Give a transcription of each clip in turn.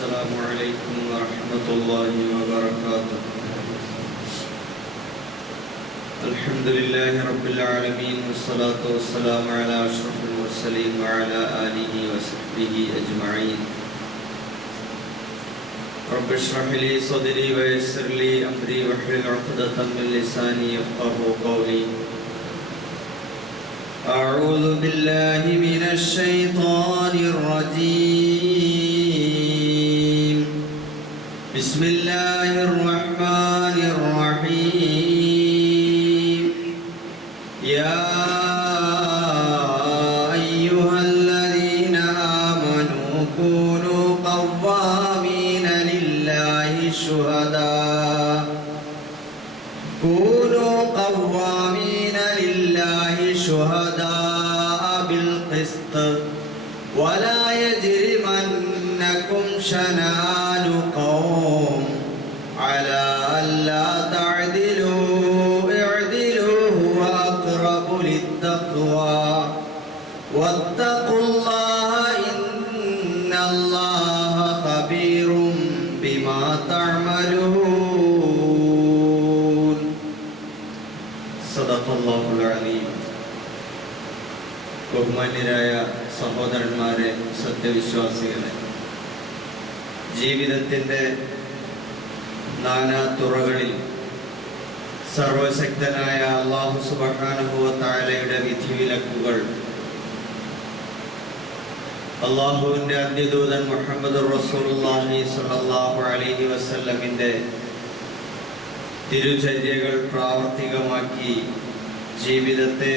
السلام عليكم ورحمة الله وبركاته. الحمد لله رب العالمين والصلاة والسلام على أشرف المرسلين وعلى آله وصحبه أجمعين. رب اشرح لي صدري ويسر لي أمري واحلل عقدة من لساني يفقهوا قولي. أعوذ بالله من الشيطان الرجيم. بسم الله الرحمن الرحيم. يا أيها الذين آمنوا كونوا قوامين لله شهداء بالقسط ولا يجرمنكم شنآن قوم على ألا تعدلوا اعدلوا هو أقرب للتقوى واتقوا الله إن الله خبير بما تعملون. صدق الله العليم. ബഹുമാന്യരായ സഹോദരന്മാരെ, സത്യവിശ്വാസികളെ, ജീവിതത്തിൻ്റെ നാനാ തുറകളിൽ സർവശക്തനായ അല്ലാഹു സുബ്ഹാനഹു വ തആലയുടെ വിധിവിലക്കുകൾ അല്ലാഹുവിൻ്റെ അന്ത്യദൂതൻ മുഹമ്മദുർ റസൂലുള്ളാഹി സ്വല്ലല്ലാഹു അലൈഹി വസല്ലമിൻ്റെ തിരുചര്യകൾ പ്രാവർത്തികമാക്കി ജീവിതത്തെ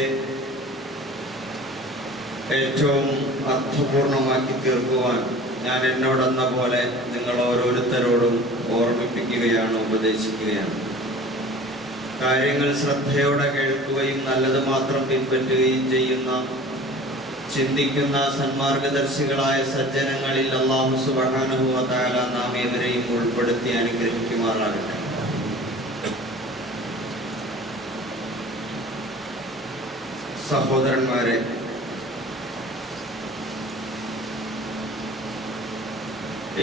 ഏറ്റവും അർത്ഥപൂർണമാക്കി തീർക്കുവാൻ ഞാൻ എന്നോടെന്ന പോലെ നിങ്ങൾ ഓരോരുത്തരോടും ഓർമ്മിപ്പിക്കുകയാണ്, ഉപദേശിക്കുകയാണ്. കാര്യങ്ങൾ ശ്രദ്ധയോടെ കേൾക്കുകയും നല്ലത് മാത്രം പിൻപറ്റുകയും ചെയ്യുന്ന, ചിന്തിക്കുന്ന സന്മാർഗദർശികളായ സജ്ജനങ്ങളിൽ അല്ലാഹു സുബ്ഹാനഹു വ തആല നാം ഏവരെയും ഉൾപ്പെടുത്തി അനുഗ്രഹിക്കുമാറാകട്ടെ. സഹോദരന്മാരെ,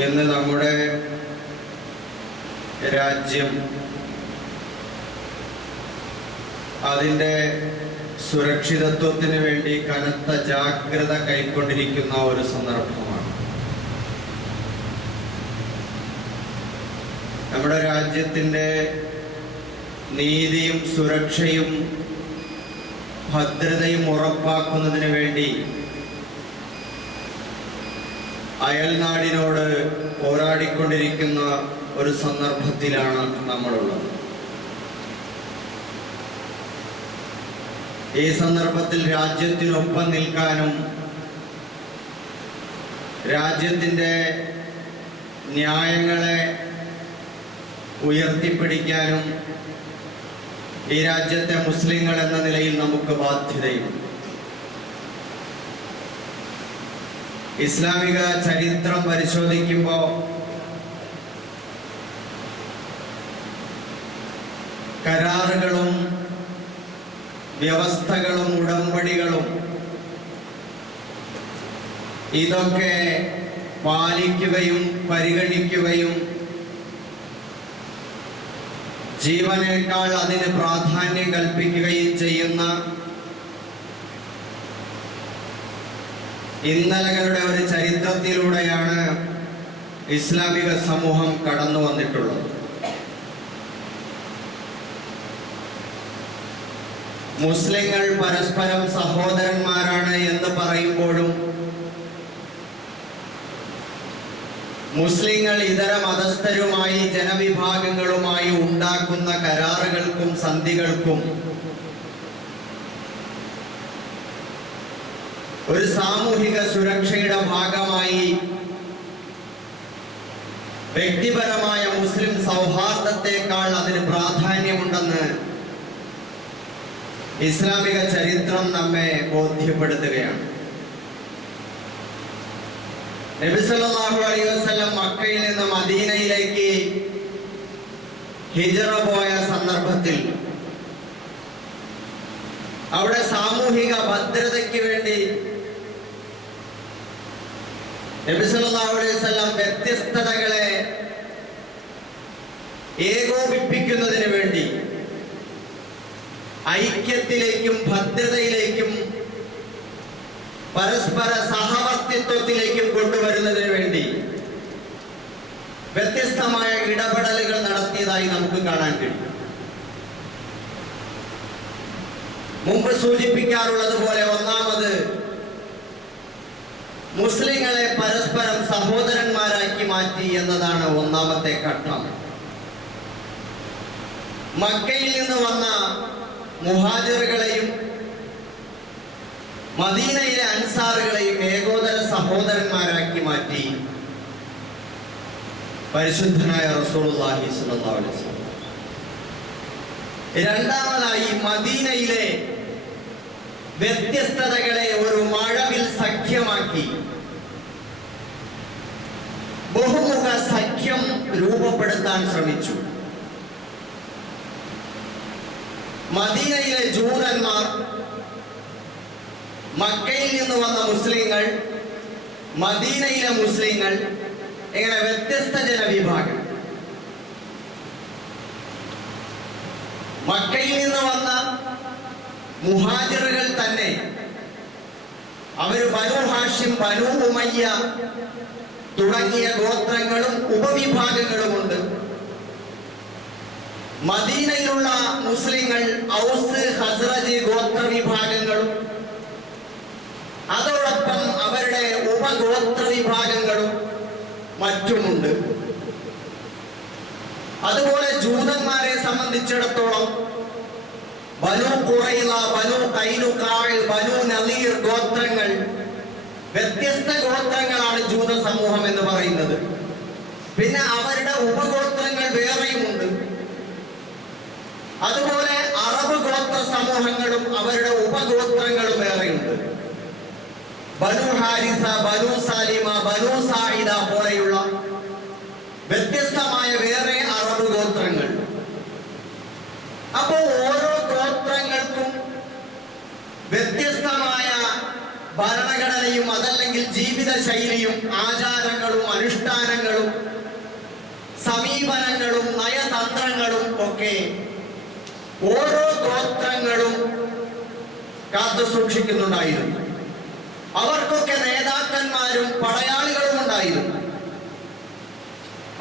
ഇന്ന് നമ്മുടെ രാജ്യം അതിൻ്റെ സുരക്ഷിതത്വത്തിന് വേണ്ടി കനത്ത ജാഗ്രത കൈക്കൊണ്ടിരിക്കുന്ന ഒരു സന്ദർഭമാണ്. നമ്മുടെ രാജ്യത്തിൻ്റെ നീതിയും സുരക്ഷയും ഭദ്രതയും ഉറപ്പാക്കുന്നതിന് വേണ്ടി അയൽനാടിനോട് പോരാടിക്കൊണ്ടിരിക്കുന്ന ഒരു സന്ദർഭത്തിലാണ് നമ്മളുള്ളത്. ഈ സന്ദർഭത്തിൽ രാജ്യത്തിനൊപ്പം നിൽക്കാനും രാജ്യത്തിൻ്റെ ന്യായങ്ങളെ ഉയർത്തിപ്പിടിക്കാനും ഈ രാജ്യത്തെ മുസ്ലിങ്ങൾ എന്ന നിലയിൽ നമുക്ക് ബാധ്യതയുണ്ട്. ഇസ്ലാമിക ചരിത്രം പരിശോധിക്കുമ്പോൾ കരാറുകളും വ്യവസ്ഥകളും ഉടമ്പടികളും ഇതൊക്കെ പാലിക്കുകയും പരിഗണിക്കുകയും ജീവനേക്കാൾ അതിന് പ്രാധാന്യം കൽപ്പിക്കുകയും ചെയ്യുന്ന ഇന്നലകളുടെ ഒരു ചരിത്രത്തിലൂടെയാണ് ഇസ്ലാമിക സമൂഹം കടന്നു വന്നിട്ടുള്ളത്. മുസ്ലിങ്ങൾ പരസ്പരം സഹോദരന്മാരാണ് എന്ന് പറയുമ്പോഴും മുസ്ലിങ്ങൾ ഇതര മതസ്ഥരുമായി ജനവിഭാഗങ്ങളുമായി ഉണ്ടാക്കുന്ന കരാറുകൾക്കും സന്ധികൾക്കും ഒരു സാമൂഹിക സുരക്ഷയുടെ ഭാഗമായി വ്യക്തിപരമായ മുസ്ലിം സൗഹാർദ്ദത്തെക്കാൾ അതിന് പ്രാധാന്യമുണ്ടെന്ന് ഇസ്ലാമിക ചരിത്രം നമ്മെ ബോധ്യപ്പെടുത്തുകയാണ്. നബി സല്ലല്ലാഹു അലൈഹി വസല്ലം മക്കയിൽ നിന്ന് മദീനയിലേക്ക് ഹിജ്റ പോയ സന്ദർഭത്തിൽ അവിടെ സാമൂഹിക ഭദ്രതയ്ക്ക് വേണ്ടി നബി സല്ലല്ലാഹു അലൈഹി വസല്ലം വ്യത്യസ്തതകളെ ഏകോപിപ്പിക്കുന്നതിന് വേണ്ടി, ഐക്യത്തിലേക്കും ഭദ്രതയിലേക്കും പരസ്പര സഹവർത്തിത്വത്തിലേക്കും കൊണ്ടുവരുന്നതിന് വേണ്ടി വ്യത്യസ്തമായ ഇടപെടലുകൾ നടത്തിയതായി നമുക്ക് കാണാൻ കഴിയും. മുമ്പ് സൂചിപ്പിക്കാറുള്ളത് പോലെ ഒന്നാമത് മുസ്ലിങ്ങളെ പരസ്പരം സഹോദരന്മാരാക്കി മാറ്റി എന്നതാണ് ഒന്നാമത്തെ ഘട്ടം. മക്കയിൽ നിന്ന് വന്ന മുഹാജിറുകളെയും മദീനയിലെ അൻസാറുകളെയും ഏകോദര സഹോദരന്മാരാക്കി മാറ്റി പരിശുദ്ധനായ റസൂലുള്ളാഹി സ്വല്ലല്ലാഹു അലൈഹി വസല്ലം. രണ്ടാമതായി മദീനയിലെ വ്യത്യസ്തതകളെ ഒരു മഴവിൽ സഖ്യമാക്കി ബഹുമുഖ സഖ്യം രൂപപ്പെടുത്താൻ ശ്രമിച്ചു. മദീനയിലെ ജൂതന്മാർ, മക്കയിൽ നിന്ന് വന്ന മുസ്ലിങ്ങൾ, മദീനയിലെ മുസ്ലിങ്ങൾ, ഇങ്ങനെ വ്യത്യസ്ത ജനവിഭാഗം. മക്കയിൽ നിന്ന് വന്ന മുഹാജിറുകൾ തന്നെ അവർ ബനൂ ഹാഷിം, ബനൂ ഉമയ്യ തുടങ്ങിയ ഗോത്രങ്ങളും ഉപവിഭാഗങ്ങളുമുണ്ട്. മദീനയിലുള്ള മുസ്ലിങ്ങൾ ഔസ്, ഖസ്റജ് ഗോത്ര വിഭാഗങ്ങളും അതോടൊപ്പം അവരുടെ ഉപഗോത്ര വിഭാഗങ്ങളും മറ്റുമുണ്ട്. അതുപോലെ ജൂതന്മാരെ സംബന്ധിച്ചിടത്തോളം ബനൂ ഖുറൈള, ബനൂ ഖൈനുഖാഅ്, ബനൂ നളീർ ഗോത്രങ്ങൾ, വ്യത്യസ്ത ഗോത്രങ്ങളാണ് ജൂത സമൂഹം എന്ന് പറയുന്നത്. പിന്നെ അവരുടെ ഉപഗോത്രങ്ങൾ വേറെയുമുണ്ട്. അതുപോലെ അറബ് ഗോത്ര സമൂഹങ്ങളും അവരുടെ ഉപഗോത്രങ്ങളും വേറെയുണ്ട്. ബനൂ ഹാരിസ, ബനൂ സാലിമ, ബനൂ സായിദ പോലെയുള്ള വ്യത്യസ്തമായ വേറെ അറബ് ഗോത്രങ്ങൾ. അപ്പോൾ ഓരോ ഗോത്രങ്ങൾക്കും വ്യത്യസ്തമായ ഭരണഘടനയും അതല്ലെങ്കിൽ ജീവിത ശൈലിയും ആചാരങ്ങളും അനുഷ്ഠാനങ്ങളും സമീപനങ്ങളും നയതന്ത്രങ്ങളും ഒക്കെ ഓരോ ഗോത്രങ്ങളും കാത്തു സൂക്ഷിക്കുന്നുണ്ടായിരുന്നു. അവർക്കൊക്കെ നേതാക്കന്മാരും പടയാളികളും ഉണ്ടായിരുന്നു.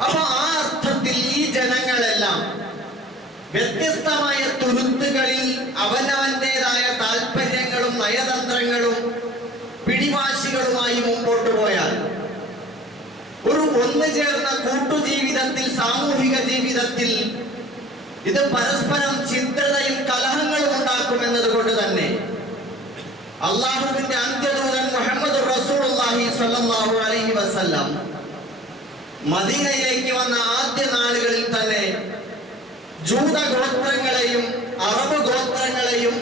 അപ്പൊ ആ അർത്ഥത്തിൽ ഈ ജനങ്ങളെല്ലാം വ്യത്യസ്തമായ തുരുത്തുകളിൽ അവനവന്റേതായ താല്പര്യങ്ങളും നയതന്ത്രങ്ങളും പിടിവാശികളുമായി മുമ്പോട്ട് പോയാൽ ഒരു ഒന്നു ചേർന്ന കൂട്ടുജീവിതത്തിൽ, സാമൂഹിക ജീവിതത്തിൽ ഇത് പരസ്പരം ചിത്രതയും കലഹങ്ങളും ഉണ്ടാക്കുമെന്നത് കൊണ്ട് തന്നെ അള്ളാഹുവിന്റെ അന്ത്യദൂതൻ മുഹമ്മദ് റസൂലുള്ളാഹി സ്വല്ലല്ലാഹു അലൈഹി വസല്ലം മദീനയിലേക്ക് വന്ന ആദ്യ നാളുകളിൽ തന്നെ ജൂത ഗോത്രങ്ങളെയും അറബ് ഗോത്രങ്ങളെയും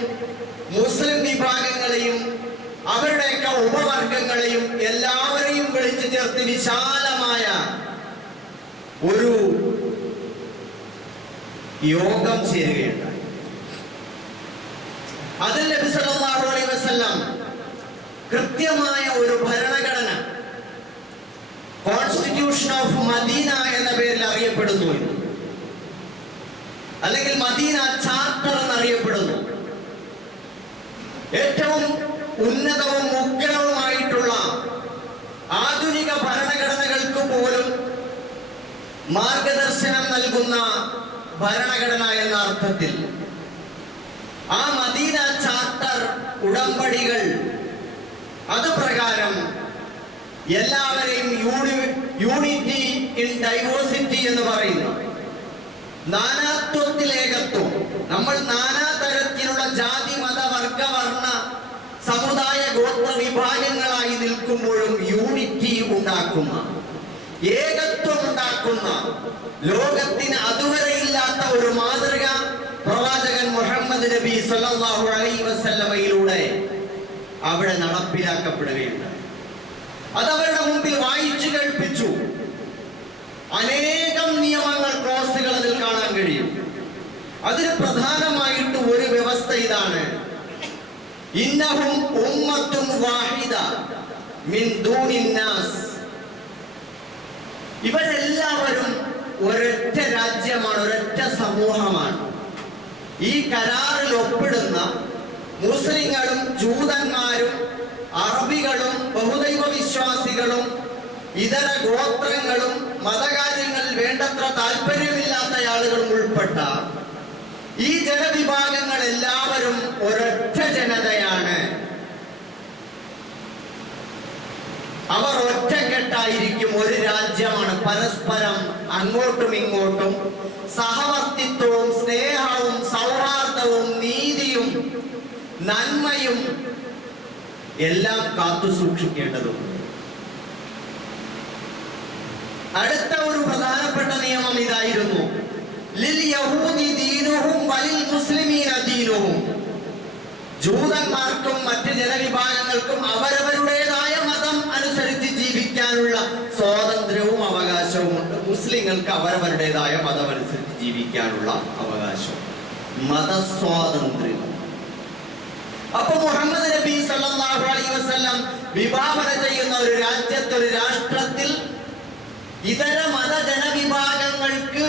മുസ്ലിം വിഭാഗങ്ങളെയും അവരുടെയൊക്കെ ഉപവർഗങ്ങളെയും എല്ലാവരെയും വിളിച്ചു ചേർത്ത് വിശാലമായ ഒരു യോഗം ചേരുകയുണ്ടായി. അതിൽ നബി സല്ലല്ലാഹു അലൈഹി വസല്ലം കൃത്യമായ ഒരു ഭരണഘടന, കോൺസ്റ്റിറ്റ്യൂഷൻ ഓഫ് മദീന എന്ന പേരിൽ അറിയപ്പെടുന്നു, അല്ലെങ്കിൽ മദീന ചാർട്ടർ എന്നറിയപ്പെടുന്നു. ഏറ്റവും ഉന്നതവും ഉഗ്രവുമായിട്ടുള്ള ആധുനിക ഭരണഘടനകൾക്ക് പോലും മാർഗദർശനം നൽകുന്ന ഭരണഘടന എന്ന അർത്ഥത്തിൽ ആ മദീന ചാർട്ടർ ഉടമ്പടികൾ അത് പ്രകാരം എല്ലാവരെയും യൂണിറ്റി ഇൻ ഡൈവേഴ്സിറ്റി എന്ന് പറയുന്നു. നാനാത്വത്തിൽ ഏകത്വം. നമ്മൾ നാനാതരത്തിലുള്ള ജാതി, മത, വർഗ, വർണ്ണ, സമുദായ, ഗോത്ര വിഭാഗങ്ങളായി നിൽക്കുമ്പോഴും യൂണിറ്റി ഉണ്ടാക്കുന്ന, ഏകത്വം ഉണ്ടാക്കുന്ന, ലോകത്തിന് അതുവരെ ഇല്ലാത്ത ഒരു മാതൃക പ്രവാചകൻ മുഹമ്മദ് നബി സല്ലല്ലാഹു അലൈഹി വസല്ലമയിലൂടെ അവിടെ നടപ്പിലാക്കപ്പെടുകയുണ്ടായി. അതവരുടെ മുമ്പിൽ വായിച്ചു കേൾപ്പിച്ചു. അനേകം നിയമങ്ങൾ, ക്ലോസുകൾ അതിൽ കാണാൻ കഴിയും. അതിന് പ്രധാനമായിട്ട് ഒരു വ്യവസ്ഥ ഇതാണ്: ഇന്നഹും ഉമ്മത്തുൻ വാഹിദ മിൻ ദൂനിൻ നാസ് ഇവരെല്ലാവരും ഒരൊറ്റ രാജ്യമാണ്, ഒരൊറ്റ സമൂഹമാണ്. ഈ കരാറിൽ ഒപ്പിടുന്ന മുസ്ലിങ്ങളും ജൂതന്മാരും അറബികളും ബഹുദൈവ വിശ്വാസികളും ഇതര ഗോത്രങ്ങളും മതകാര്യങ്ങളിൽ വേണ്ടത്ര താല്പര്യമില്ലാത്ത ആളുകളും ഉൾപ്പെട്ട ഈ ജനവിഭാഗങ്ങൾ എല്ലാവരും ഒരൊറ്റ ജനതയാണ്. അവർ ഒറ്റക്കെട്ടായിരിക്കും, ഒരു രാജ്യമാണ്. പരസ്പരം അങ്ങോട്ടും ഇങ്ങോട്ടും സഹവർത്തിത്വവും സ്നേഹവും സൗഹാർദ്ദവും നീതിയും നന്മയും എല്ലാം കാത്തു സൂക്ഷിക്കേണ്ടതുണ്ട്. അടുത്ത ഒരു പ്രധാനപ്പെട്ട നിയമം ഇതായിരുന്നു: ലിൽ യഹൂദി ദീനുഹും വലിൽ മുസ്ലിമീന ദീനുഹും. ജൂതന്മാർക്കും മറ്റ് ജനവിഭാഗങ്ങൾക്കും അവരവരുടേതായ മതം അനുസരിച്ച് ജീവിക്കാനുള്ള സ്വാതന്ത്ര്യവും അവകാശവും ഉണ്ട്. മുസ്ലിങ്ങൾക്ക് അവരവരുടേതായ മതം അനുസരിച്ച് ജീവിക്കാനുള്ള അവകാശം, മതസ്വാതന്ത്ര്യം. അപ്പൊ മുഹമ്മദ് നബി സല്ലല്ലാഹു അലൈഹി വസല്ലം വിഭാവന ചെയ്യുന്ന ഒരു രാജ്യത്ത്, ഒരു രാഷ്ട്രത്തിൽ ഇതര മതജനവിഭാഗങ്ങൾക്ക്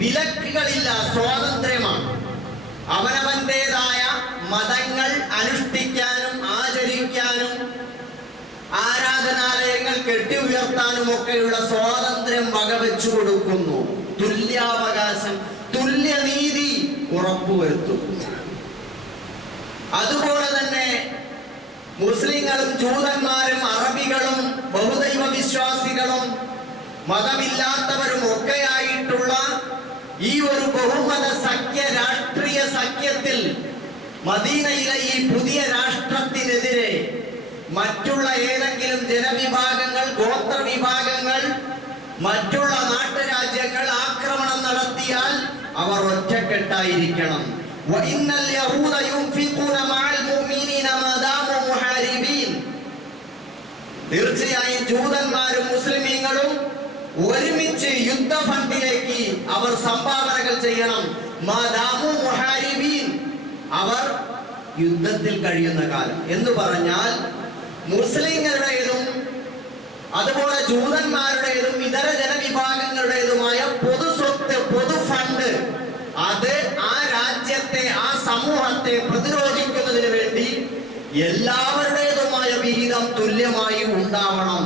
വിലക്കുകളില്ല, സ്വാതന്ത്ര്യമാണ്. അവനവന്റേതായ മതങ്ങൾ അനുഷ്ഠിക്കാനും ആചരിക്കാനും ആരാധനാലയങ്ങൾ കെട്ടി ഉയർത്താനും ഒക്കെയുള്ള സ്വാതന്ത്ര്യം വകവെച്ചു കൊടുക്കുന്നു. തുല്യാവകാശം, തുല്യനീതി ഉറപ്പുവരുത്തുന്നു. അതുപോലെ തന്നെ മുസ്ലിങ്ങളും ജൂതന്മാരും അറബികളും ബഹുദൈവ വിശ്വാസികളും മതമില്ലാത്തവരും ഒക്കെയായിട്ടുള്ള ഈ ഒരു ബഹുമത സഖ്യ, രാഷ്ട്രീയ സഖ്യത്തിൽ മദീനയിലെ ഈ പുതിയ രാഷ്ട്രത്തിനെതിരെ മറ്റുള്ള ഏതെങ്കിലും ജനവിഭാഗങ്ങൾ, ഗോത്രവിഭാഗങ്ങൾ, മറ്റുള്ള നാട്ടുരാജ്യങ്ങൾ ആക്രമണം നടത്തിയാൽ അവർ ഒറ്റക്കെട്ടായിരിക്കണം. തീർച്ചയായും ജൂതന്മാരും മുസ്ലിമീങ്ങളും ഒരുമിച്ച് യുദ്ധ ഫണ്ടിലേക്ക് അവർ സംഭാവനകൾ ചെയ്യണം. മാദാമു മുഹാരിബീൻ, അവർ യുദ്ധത്തിൽ കഴിയുന്ന കാലം. എന്ന് പറഞ്ഞാൽ മുസ്ലിങ്ങളുടേതും അതുപോലെ ജൂതന്മാരുടേതും ഇതര ജനവിഭാഗങ്ങളുടേതുമായ പൊതു സ്വത്ത്, പൊതു ഫണ്ട്, അത് ആ രാജ്യത്തെ, ആ സമൂഹത്തെ പ്രതിരോധിക്കുന്നതിന് വേണ്ടി എല്ലാവരുടേതുമായ വിഹിതം തുല്യമായി ഉണ്ടാവണം.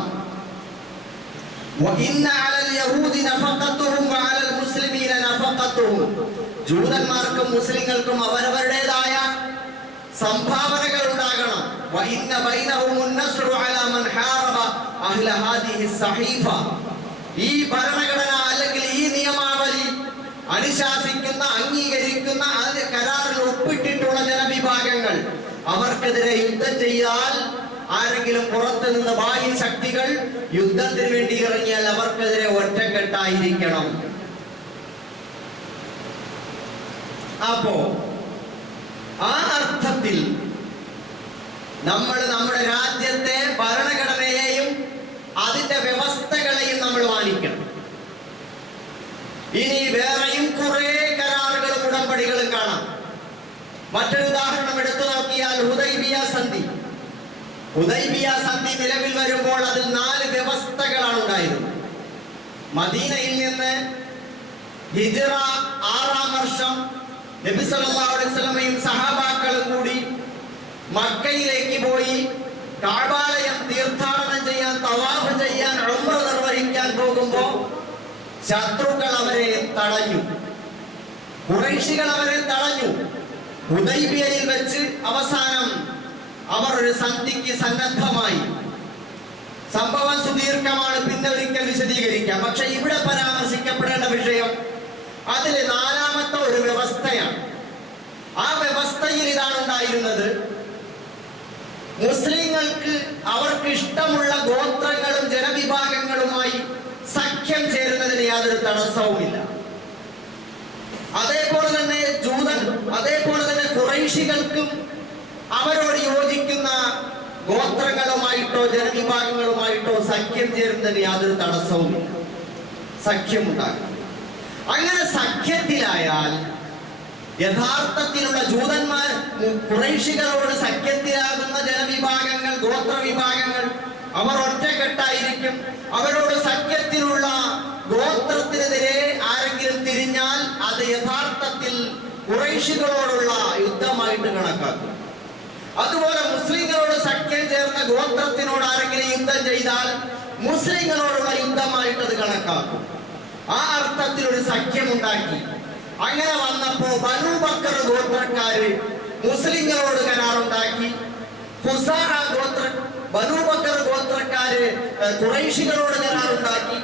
ജൂതന്മാർക്കും മുസ്ലിങ്ങൾക്കും അവരവരുടേതായ സംഭാവനകൾ ഉണ്ടാകണം. ഈ ഭരണഘടന അല്ലെങ്കിൽ ഈ നിയമാവലി അനുശാസിക്കുന്ന, അംഗീകരിക്കുന്ന, കരാറിൽ ഒപ്പിട്ടിട്ടുള്ള ജനവിഭാഗങ്ങൾ അവർക്കെതിരെ യുദ്ധം ചെയ്താൽ, ആരെങ്കിലും പുറത്തു നിന്ന് ബാഹ്യ ശക്തികൾ യുദ്ധത്തിന് വേണ്ടി ഇറങ്ങിയാൽ അവർക്കെതിരെ ഒറ്റക്കെട്ടായിരിക്കണം. അപ്പോ ആ അർത്ഥത്തിൽ നമ്മൾ നമ്മുടെ രാജ്യത്തെ ഭരണഘടനയെയും അതിന്റെ വ്യവസ്ഥകളെയും നമ്മൾ മാനിക്കണം. ഇനി വേറെയും കുറെ കരാറുകളും ഉടമ്പടികളും കാണാം. മറ്റൊരു ഉദാഹരണം എടുത്തു നോക്കിയാൽ ഹുദൈബിയ സന്ധി. ഹുദൈബിയ സന്ധി നിലവിൽ വരുമ്പോൾ അതിൽ 4 വ്യവസ്ഥകളാണ് ഉണ്ടായിരുന്നത്. മദീനയിൽ നിന്ന് ഹിജ്റ 6-ാം വർഷം നബി സല്ലല്ലാഹു അലൈഹി വസല്ലമയും സഹാബാക്കളും കൂടി മക്കയിലേക്ക് പോയി കഅബാലയം തീർത്ഥാടനം ചെയ്യാൻ, തവാഫ് ചെയ്യാൻ, ഉംറ നിർവഹിക്കാൻ പോകുമ്പോൾ ശത്രുക്കൾ അവരെ തടഞ്ഞു, ഖുറൈശികൾ അവരെ തടഞ്ഞു. ഹുദൈബിയയിൽ വെച്ച് അവസാനം അവർ ഒരു സന്ധിക്ക് സന്നദ്ധമായി. സംഭവം സുദീർഘമാണ്, പിന്നെ ഒരിക്കൽ വിശദീകരിക്കാം. പക്ഷെ ഇവിടെ പരാമർശിക്കപ്പെടേണ്ട വിഷയം അതിലെ 4-ാമത്തെ ഒരു വ്യവസ്ഥയാണ്. ആ വ്യവസ്ഥയിൽ ഇതാണ് ഉണ്ടായിരുന്നത്: മുസ്ലിങ്ങൾക്ക് അവർക്ക് ഇഷ്ടമുള്ള ഗോത്രങ്ങളും ജനവിഭാഗങ്ങളുമായി സഖ്യം ചേരുന്നതിന് യാതൊരു തടസ്സവുമില്ല. അതേപോലെ തന്നെ ഖുറൈശികൾക്കും അവരോട് യോജിക്കുന്ന ഗോത്രങ്ങളുമായിട്ടോ ജനവിഭാഗങ്ങളുമായിട്ടോ സഖ്യം ചേരുന്നതിന് യാതൊരു തടസ്സവുമില്ല. സഖ്യമുണ്ടാകും. അങ്ങനെ സഖ്യത്തിലായാൽ യഥാർത്ഥത്തിലുള്ള ഖുറൈശികളോട് സഖ്യത്തിലാകുന്ന ജനവിഭാഗങ്ങൾ, ഗോത്രവിഭാഗങ്ങൾ അവർ ഒറ്റക്കെട്ടായിരിക്കും. അവരോട് സഖ്യത്തിലുള്ള ഗോത്രത്തിനെതിരെ ആരെങ്കിലും തിരിഞ്ഞാൽ അത് യഥാർത്ഥത്തിൽ ഖുറൈശികളോടുള്ള യുദ്ധമായിട്ട് കണക്കാക്കും. അതുപോലെ മുസ്ലിങ്ങളോട് സഖ്യം ചേർന്ന ഗോത്രത്തിനോട് ആരെങ്കിലും യുദ്ധം ചെയ്താൽ മുസ്ലിങ്ങളോടുള്ള യുദ്ധമായിട്ട് അത് കണക്കാക്കും. ആ അർത്ഥത്തിൽ ഒരു സഖ്യമുണ്ടാക്കി. അങ്ങനെ വന്നപ്പോ ബനൂ ബക്കർ ഗോത്രക്കാര് മുസ്ലിങ്ങളോട് കരാറുണ്ടാക്കി. ബനൂ ബക്കർ ഗോത്രക്കാര് ഖുറൈശികളോട് കരാറുണ്ടാക്കി.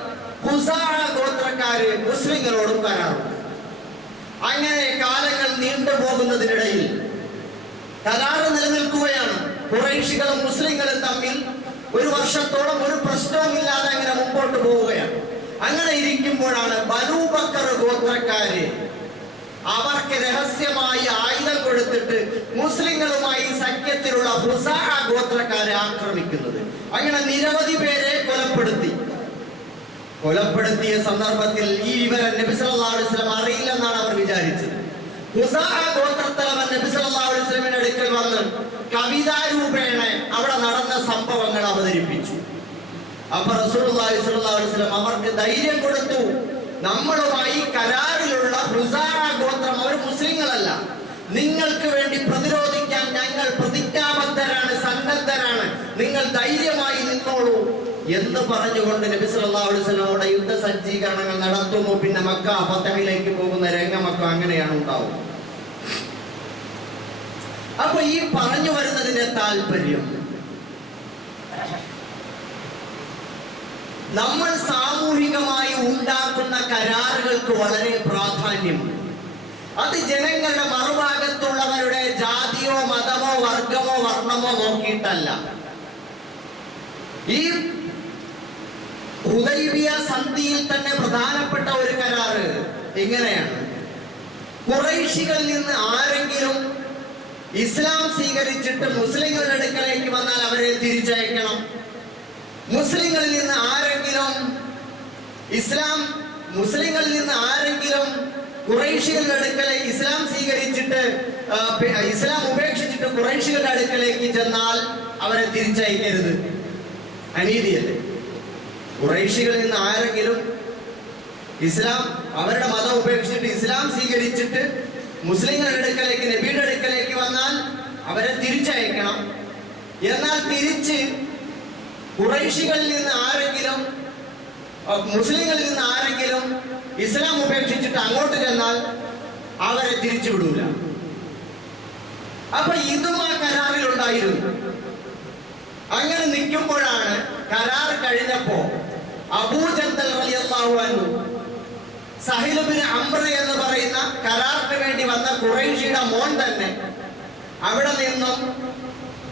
ഖുസാഅ ഗോത്രക്കാര് മുസ്ലിങ്ങളോടും കരാറുണ്ടാക്കി. അങ്ങനെ കാലങ്ങൾ നീണ്ടുപോകുന്നതിനിടയിൽ കരാറ് നിലനിൽക്കുകയാണ്. ഖുറൈശികളും മുസ്ലിങ്ങളും തമ്മിൽ ഒരു വർഷത്തോളം ഒരു പ്രശ്നവുമില്ലാതെ അങ്ങനെ മുമ്പോട്ട് പോവുകയാണ്. അങ്ങനെ ഇരിക്കുമ്പോഴാണ് ബനൂ ബക്കർ ഗോത്രക്കാര് അവർക്ക് രഹസ്യമായി ആയുധം കൊടുത്തിട്ട് മുസ്ലിങ്ങളുമായി സഖ്യത്തിലുള്ള ഖുസാഅ ഗോത്രക്കാരെ ആക്രമിക്കുന്നത്. അങ്ങനെ നിരവധി പേരെ കൊലപ്പെടുത്തിയ സന്ദർഭത്തിൽ ഈ വിവരം നബി സല്ലല്ലാഹു അലൈഹി വസല്ലം അറിയില്ലെന്നാണ് അവർ വിചാരിച്ചത്. ഖുസാഅ ഗോത്രത്തലവൻ നബി സല്ലല്ലാഹു അലൈഹി വസല്ലമിന്റെ അടുക്കൽ വന്ന് കവിതാരൂപേണ അവിടെ നടന്ന സംഭവങ്ങൾ അവതരിപ്പിച്ചു. അപ്പൊ റസൂലുള്ളാഹി സ്വല്ലല്ലാഹു അലൈഹി വസല്ലം അവർക്ക് ധൈര്യം കൊടുത്തു. നമ്മളുമായി കരാറിലുള്ള ഖുസാഅ ഗോത്രം അവർ മുസ്ലിങ്ങളല്ല, നിങ്ങൾക്ക് വേണ്ടി പ്രതിരോധിക്കാൻ ഞങ്ങൾ പ്രതിജ്ഞാബദ്ധരാണ്, സന്നദ്ധരാണ്, നിങ്ങൾ ധൈര്യമായി നിന്നോളൂ എന്ന് പറഞ്ഞുകൊണ്ട് നബി സല്ലല്ലാഹു അലൈഹി വസല്ലമയുടെ യുദ്ധ സജ്ജീകരണങ്ങൾ നടത്തുന്നു. പിന്നെ മക്ക ഫതഹിലേക്ക് പോകുന്ന രംഗമൊക്കെ അങ്ങനെയാണ് ഉണ്ടാവുക. അപ്പൊ ഈ പറഞ്ഞു വരുന്നതിന്റെ താല്പര്യം, നമ്മൾ സാമൂഹികമായി ഉണ്ടാക്കുന്ന കരാറുകൾക്ക് വളരെ പ്രാധാന്യമുണ്ട്. അത് ജനങ്ങളുടെ മറുഭാഗത്തുള്ളവരുടെ ജാതിയോ മതമോ വർഗമോ വർണ്ണമോ നോക്കിയിട്ടല്ല. ഈ ഹുദൈബിയ സന്ധിയിൽ തന്നെ പ്രധാനപ്പെട്ട ഒരു കരാറ് ഇങ്ങനെയാണ്: ഖുറൈശികളിൽ നിന്ന് ആരെങ്കിലും ഇസ്ലാം സ്വീകരിച്ചിട്ട് മുസ്ലിങ്ങളുടെ അടുക്കലേക്ക് വന്നാൽ അവരെ തിരിച്ചയക്കണം. മുസ്ലിങ്ങളിൽ നിന്ന് ആരെങ്കിലും ഖുറൈശികളുടെ അടുക്കലേക്ക് ഇസ്ലാം സ്വീകരിച്ചിട്ട് ഇസ്ലാം ഉപേക്ഷിച്ചിട്ട് ഖുറൈശികളുടെ അടുക്കലേക്ക് ചെന്നാൽ അവരെ തിരിച്ചയക്കരുത്. അനീതിയല്ലേ? ഖുറൈശികളിൽ നിന്ന് ആരെങ്കിലും അവരുടെ മതം ഉപേക്ഷിച്ചിട്ട് ഇസ്ലാം സ്വീകരിച്ചിട്ട് മുസ്ലിങ്ങളുടെ അടുക്കലേക്ക്, നബിയുടെ അടുക്കലേക്ക് വന്നാൽ അവരെ തിരിച്ചയക്കണം. എന്നാൽ തിരിച്ച് ഖുറൈശികളിൽ നിന്ന് ആരെങ്കിലും, മുസ്ലിങ്ങളിൽ നിന്ന് ആരെങ്കിലും ഇസ്ലാം ഉപേക്ഷിച്ചിട്ട് അങ്ങോട്ട് ചെന്നാൽ അവരെ തിരിച്ചു വിടൂല. അപ്പൊ ഇതും ആ കരാറിൽ ഉണ്ടായിരുന്നു. അങ്ങനെ നിൽക്കുമ്പോഴാണ് കരാർ കഴിഞ്ഞപ്പോ അബൂ ജന്ദൽ റളിയല്ലാഹു അൻഹു, സഹിൽ ഇബ്നു അംർ എന്ന് പറയുന്ന കരാറിന് വേണ്ടി വന്ന ഖുറൈശിയുടെ മോൻ തന്നെ അവിടെ നിന്നും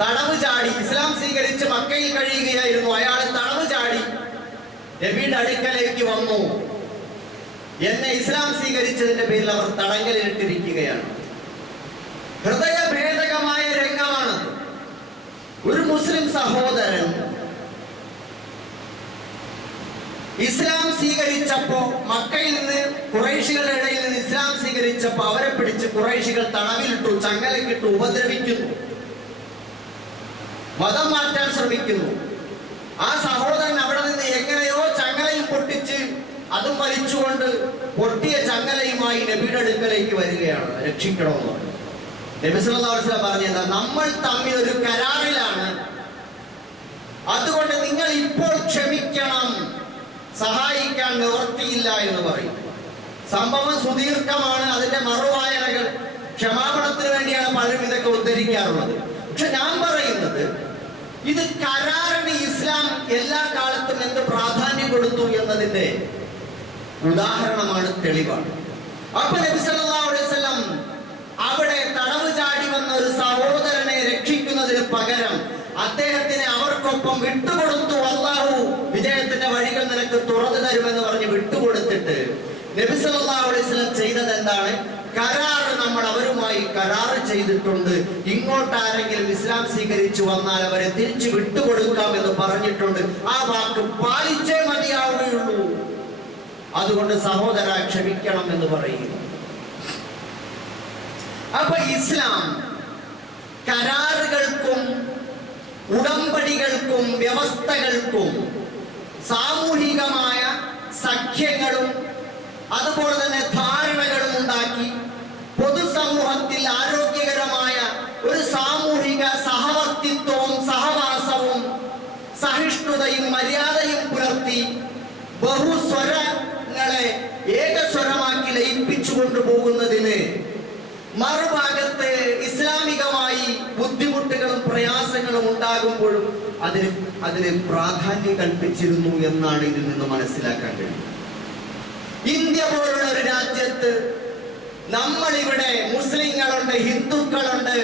തടവ് ചാടി, ഇസ്ലാം സ്വീകരിച്ച് മക്കയിൽ കഴിയുകയായിരുന്നു. അയാൾ തടവ് ചാടി നബിയുടെ അടുക്കലേക്ക് വന്നു. എന്നെ ഇസ്ലാം സ്വീകരിച്ചതിന്റെ പേരിൽ അവർ തടങ്കലിട്ടിരിക്കുകയാണ്. ഹൃദയഭേദകമായ രംഗമാണ്. ഒരു മുസ്ലിം സഹോദരൻ ഇസ്ലാം സ്വീകരിച്ചപ്പോ, മക്കയിൽ നിന്ന് ഖുറൈശികളുടെ ഇടയിൽ നിന്ന് ഇസ്ലാം സ്വീകരിച്ചപ്പോ അവരെ പിടിച്ച് ഖുറൈശികൾ തടവിലിട്ടു, ചങ്ങലക്കിട്ടു, ഉപദ്രവിക്കുന്നു, മതം മാറ്റാൻ ശ്രമിക്കുന്നു. ആ സഹോദരൻ അവിടെ നിന്ന് എങ്ങനെയോ ചങ്ങലയും പൊട്ടിച്ച് അതും വലിച്ചുകൊണ്ട് പൊട്ടിയ ചങ്ങലയുമായി നബിയുടെ അടുക്കലേക്ക് വരികയാണ്, രക്ഷിക്കണമെന്ന്. നബി സല്ലല്ലാഹു അലൈഹി വസല്ലം പറഞ്ഞത്, നമ്മൾ തമ്മിൽ ഒരു കരാറിലാണ്, അതുകൊണ്ട് നിങ്ങൾ ഇപ്പോൾ ക്ഷമിക്കണം, സഹായിക്കാൻ നിവർത്തിയില്ല എന്ന് പറയും. സംഭവം സുദീർഘമാണ്. അതിന്റെ മറുവായനകൾ, ക്ഷമാപണത്തിന് വേണ്ടിയാണ് പലരും ഇതൊക്കെ ഉദ്ധരിക്കാറുള്ളത്. പക്ഷെ ഞാൻ പറയുന്നത്, ഇത് കരാറിന് ഇസ്ലാം എല്ലാ കാലത്തും എന്ത് പ്രാധാന്യം കൊടുത്തു എന്നതിന്റെ ഉദാഹരണമാണ്, തെളിവാണ്. അപ്പൊ നബി സല്ലല്ലാഹു അലൈഹി വസല്ലം അവിടെ തടവ് ചാടി വന്ന ഒരു സഹോദരനെ രക്ഷിക്കുന്നതിന് പകരം അദ്ദേഹത്തിനെ അവർക്കൊപ്പം വിട്ടുകൊടുത്തു. അല്ലാഹു വിജയത്തിന്റെ വഴികൾ നിനക്ക് തുറന്നു തരുമെന്ന് പറഞ്ഞ് വിട്ടുകൊടുത്തിട്ട് നബി സല്ലല്ലാഹു അലൈഹി വസല്ലം ചെയ്തത് എന്താണ്? കരാറ്, നമ്മൾ അവരുമായി കരാറ് ചെയ്തിട്ടുണ്ട്, ഇങ്ങോട്ട് ആരെങ്കിലും ഇസ്ലാം സ്വീകരിച്ചു വന്നാൽ അവരെ തിരിച്ചു വിട്ടുകൊടുക്കാം എന്ന് പറഞ്ഞിട്ടുണ്ട്. ആ വാക്ക് പാലിച്ചേ മതിയാവുകയുള്ളൂ. അതുകൊണ്ട് സഹോദര ക്ഷമിക്കണം എന്ന് പറയുന്നു. അപ്പൊ ഇസ്ലാം കരാറുകൾക്കും ഉടമ്പടികൾക്കും വ്യവസ്ഥകൾ മതങ്ങൾക്കും സാമൂഹികമായ സഖ്യങ്ങളും അതുപോലെ തന്നെ ധാരണകളും ഉണ്ടാക്കി പൊതുസമൂഹത്തിൽ ആരോഗ്യകരമായ ഒരു സാമൂഹിക സഹവർത്തിത്വവും സഹവാസവും സഹിഷ്ണുതയും മര്യാദയും പുലർത്തി ബഹുസ്വരങ്ങളെ ഏകസ്വരമാക്കി ലയിപ്പിച്ചു കൊണ്ടുപോകുന്നതിന് മറുഭാഗത്ത് ഇസ്ലാമികമായി ബുദ്ധിമുട്ടുകളും പ്രയാസങ്ങളും ഉണ്ടാകുമ്പോഴും അതിന് പ്രാധാന്യം കൽപ്പിച്ചിരുന്നു എന്നാണ് ഇതിൽ നിന്ന് മനസ്സിലാക്കാൻ കഴിയുന്നത്. ഇന്ത്യ പോലുള്ള ഒരു രാജ്യത്ത് നമ്മളിവിടെ മുസ്ലിങ്ങളുണ്ട്, ഹിന്ദുക്കളുണ്ട്,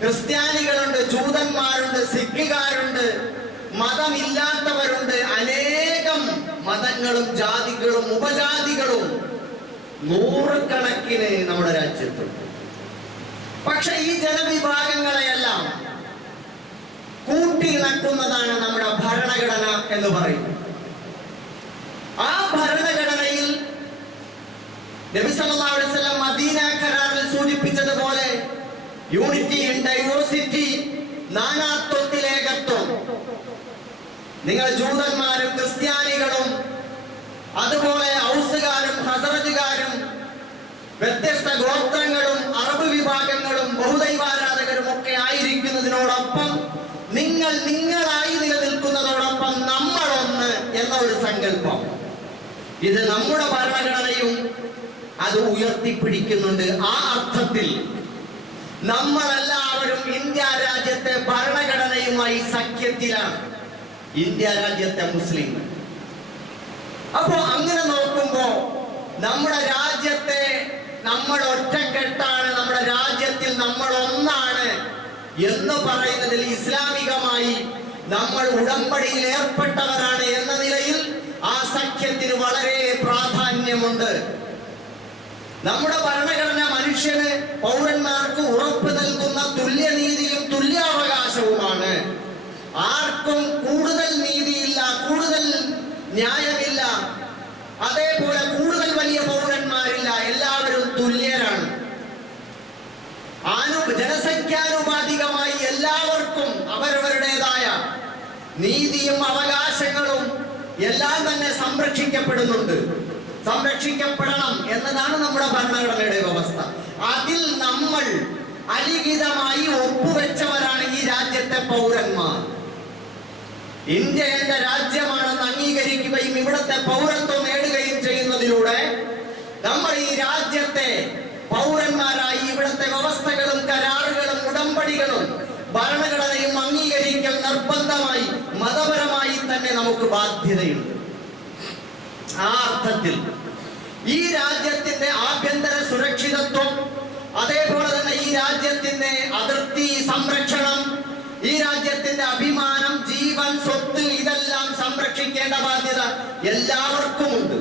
ക്രിസ്ത്യാനികളുണ്ട്, ജൂതന്മാരുണ്ട്, സിഖുകാരുണ്ട്, മതമില്ലാത്തവരുണ്ട്, അനേകം മതങ്ങളും ജാതികളും ഉപജാതികളും നൂറുകണക്കിന് നമ്മുടെ രാജ്യത്തുണ്ട്. പക്ഷെ ഈ ജനവിഭാഗങ്ങളെയെല്ലാം കൂട്ടിയിണക്കുന്നതാണ് നമ്മുടെ ഭരണഘടന എന്ന് പറയുന്നത്. ആ ഭരണഘടനയിൽ നബി സല്ലല്ലാഹു അലൈഹി വസല്ലം മദീന കരാറിൽ സൂചിപ്പിച്ചതുപോലെ യൂണിറ്റി ഇൻ ഡൈവേഴ്സിറ്റി, നാനാത്വത്തിൽ ഏകത്വം. നിങ്ങൾ ജൂതന്മാരും ക്രിസ്ത്യാനികളും അതുപോലെ ഔസുകാരും ഹസറജുകാരും വ്യത്യസ്ത ഗോത്രങ്ങളും അറബ് വിഭാഗങ്ങളും ബഹുദൈവാരാധകരും ഒക്കെ ആയിരിക്കുന്നതിനോടൊപ്പം നിങ്ങൾ നിങ്ങളായി നിലനിൽക്കുന്നതോടൊപ്പം നമ്മളൊന്ന് എന്ന ഒരു സങ്കല്പം, ഇത് നമ്മുടെ ഭരണഘടനയും അത് ഉയർത്തിപ്പിടിക്കുന്നുണ്ട്. ആ അർത്ഥത്തിൽ നമ്മളെല്ലാവരും ഇന്ത്യ രാജ്യത്തെ ഭരണഘടനയുമായി സഖ്യത്തിലാണ്, ഇന്ത്യ രാജ്യത്തെ മുസ്ലിങ്ങൾ. അപ്പോ അങ്ങനെ നോക്കുമ്പോ നമ്മുടെ രാജ്യത്തെ നമ്മൾ ഒറ്റക്കെട്ടാണ്, നമ്മുടെ രാജ്യത്തിൽ നമ്മൾ ഒന്നാണ് എന്ന് പറയുന്നതിൽ ഇസ്ലാമികമായി നമ്മൾ ഉടമ്പടിയിൽ ഏർപ്പെട്ടവരാണ് എന്ന നിലയിൽ ആ സഖ്യത്തിന് വളരെ പ്രാധാന്യമുണ്ട്. നമ്മുടെ ഭരണഘടന മനുഷ്യന് പൗരന്മാർക്ക് ഉറപ്പ് നൽകുന്ന തുല്യനീതിയും തുല്യാവകാശവുമാണ്. ആർക്കും കൂടുതൽ നീതിയില്ല, കൂടുതൽ ന്യായമില്ല, അതേപോലെ കൂടുതൽ വലിയ പൗരന്മാരില്ല, എല്ലാവരും തുല്യരാണ്. ജനസംഖ്യാനുപാതികമായി എല്ലാവർക്കും അവരവരുടേതായ നീതിയും അവകാശങ്ങളും എല്ലാം തന്നെ സംരക്ഷിക്കപ്പെടുന്നുണ്ട്, സംരക്ഷിക്കപ്പെടണം എന്നതാണ് നമ്മുടെ ഭരണഘടനയുടെ വ്യവസ്ഥ. അതിൽ നമ്മൾ അലിഖിതമായി ഒപ്പുവെച്ചവരാണ് ഈ രാജ്യത്തെ പൗരന്മാർ. ഇന്ത്യ എന്റെ രാജ്യമാണെന്ന് അംഗീകരിക്കുകയും ഇവിടുത്തെ പൗരത്വം നേടുകയും ചെയ്യുന്നതിലൂടെ നമ്മൾ ഈ രാജ്യത്തെ പൗരന്മാരായി ഇവിടുത്തെ വ്യവസ്ഥകളും കരാറുകളും ഉടമ്പടികളും ഭരണഘടനയും അംഗീകരിക്കൽ നിർബന്ധമായി മതപരമായി തന്നെ നമുക്ക് ബാധ്യതയുണ്ട്. ആ അർത്ഥത്തിൽ ഈ രാജ്യത്തിന്റെ ആഭ്യന്തര സുരക്ഷിതത്വം, അതേപോലെ തന്നെ ഈ രാജ്യത്തിന്റെ അതിർത്തി സംരക്ഷണം, ഈ രാജ്യത്തിന്റെ അഭിമാനം, ജീവൻ, സ്വത്ത് ഇതെല്ലാം സംരക്ഷിക്കേണ്ട ബാധ്യത എല്ലാവർക്കുമുണ്ട്.